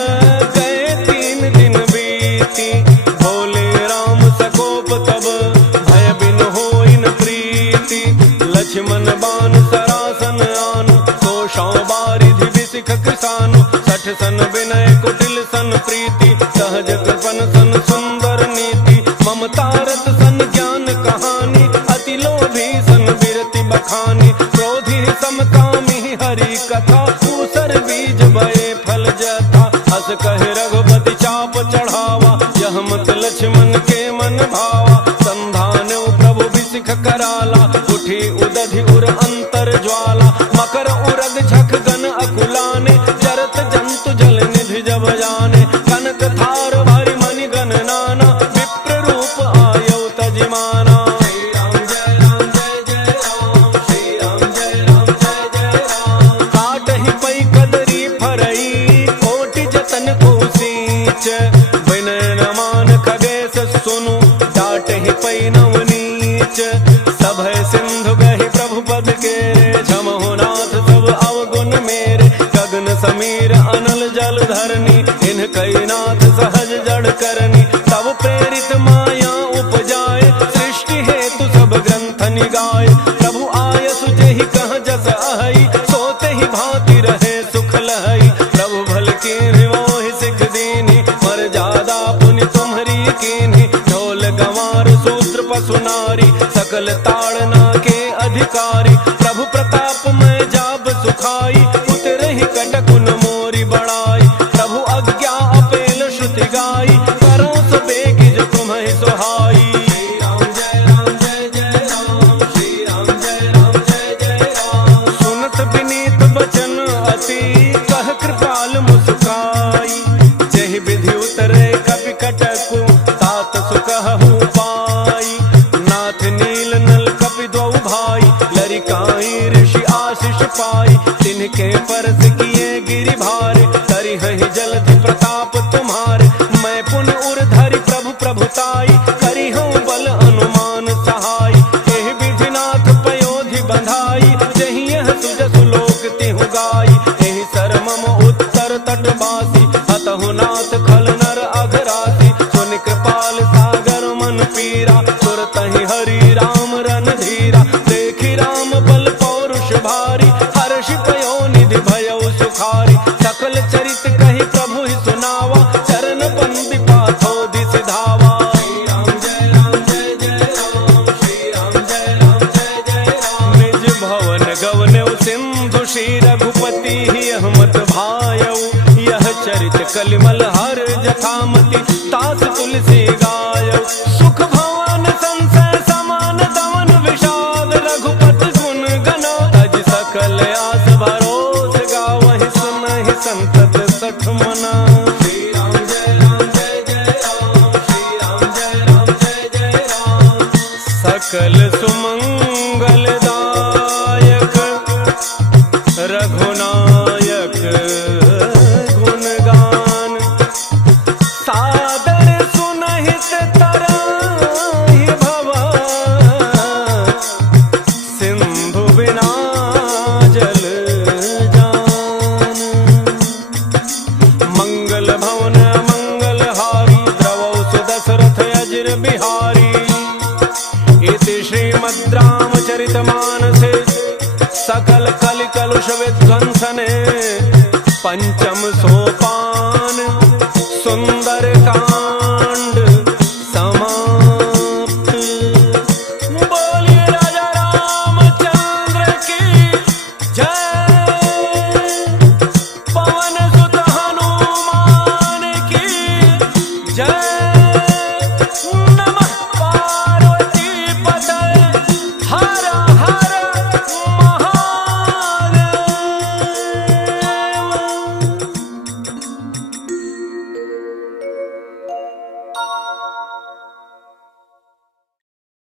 गए सन बान सरासन आनु, 100 बारिधि बिसिख किसानु, 60 सन विनय कुटिल सन प्रीति, सहज कृपन सन सुंदर नीति, ममता रत सन ज्ञान कहानी, अति लोभी सन बिरति बखानी, क्रोधी समकामी हरि कथा, ऊसर बीज बये फल जथा, हस कहे रघुपति चाप चढ़ावा, यह मत लक्ष्मण के मन भावा, संधान प्रभु बिसिख कराला, उठी उदधि उर अंतर ज्वाला, मकर उरग झख गन अकुलाने, जरत जंतु जल निधि जब जाने, कनक थार भरि मणि गण नाना, विप्र रूप आयौ तजिमाना। श्री राम जय राम जय जय राम, श्री राम जय राम जय जय राम। काटहि पै कदरी फरई, कोटि जतन को सींच, विनय न मान खगेश सुनु, डाटहि पै नवनीच, सभय सिंधु गहि प्रभु पद केरे, झमहु नाथ सब अवगुण मेरे, गगन समीर अनल जल धरनी, इन कई नाथ सहज जड़ करनी, तब प्रेरित माया उपजाए, सृष्टि हेतु सब ग्रंथ निगाए, प्रभु आयसु जेहि कह जस अहई, सोते ही भांति रहे सुख लहई, प्रभु भल की मोहि सिख दीनी, मर्यादा पुनि तुम्हरी कीन्ही, ढोल गंवार सूत्र पशु नारी, सकल ताड़ना के अधिकारी, प्रभु प्रताप में जाब सुखाई, उतरहि कटकुन मोरी बड़ाई, प्रभु अज्ञा अपेल श्रुति गाई, करो सो बेगिज तुम्हि सुहाई। श्री राम जय राम जय जय राम, श्री राम जय राम जय जय राम। सुनत विनीत बचन अति, कह कृपाल मुस्काई, जेहि विधि उतरे कपि कटकु, तात सुकहु पाई, नाथ नील नल कपि द्वौ भाई, लरिकाई ऋषि आशीष पाई, तिनके परस किए गिरि भारे, करिहहि जलधि प्रताप तुम्हारे, मैं पुन उर धरि प्रभु प्रभुताई, करिहउँ बल अनुमान सहाय, एहि विधिनाथ पयोधि बंधाई, जहि यह सुजसु लोक तिहु गाई, एहि सर मम उत्तर तटवासी, हतहु नाथ खल नर अघरासी, सुनि कृपाल सागर मन पीरा, तुरतहि हरि राम रन धीरा, देखि राम बल पौरुष भारी, हर्षि पयोनिधि भयउ सुखारी, सकल चरित कहि प्रभु ही सुनावा, चरण बंदी पाथोधि सिधावा। श्री राम जय राम जय जय राम, श्री राम जय राम जय जय राम। निज भवन गवनउ सिंधु श्री रघुपति यह मत भायउ, यह चरित कलिमल हर जथामति, तास तुलसी गायउ, सुख भवन संसय समान दमन विषाद, रघुपति गुण गना, तज सकल आस भरोस गावहि, सुनहि संतत सठ मना। श्री राम जय राम जय जय राम, श्री राम जय राम जय जय राम। सकल सुमंगल दायक रघुनायक गुणगान, सादर सुनहित तरहि भव, सिंधु बिना जल जान। मंगल भवन मंगल हारी, द्रवौ सुदशरथ अजिर बिहारी, इति श्रीमद् रामचरितमानसे सकल कलि कलुष विध्वंसने, पंचम सोप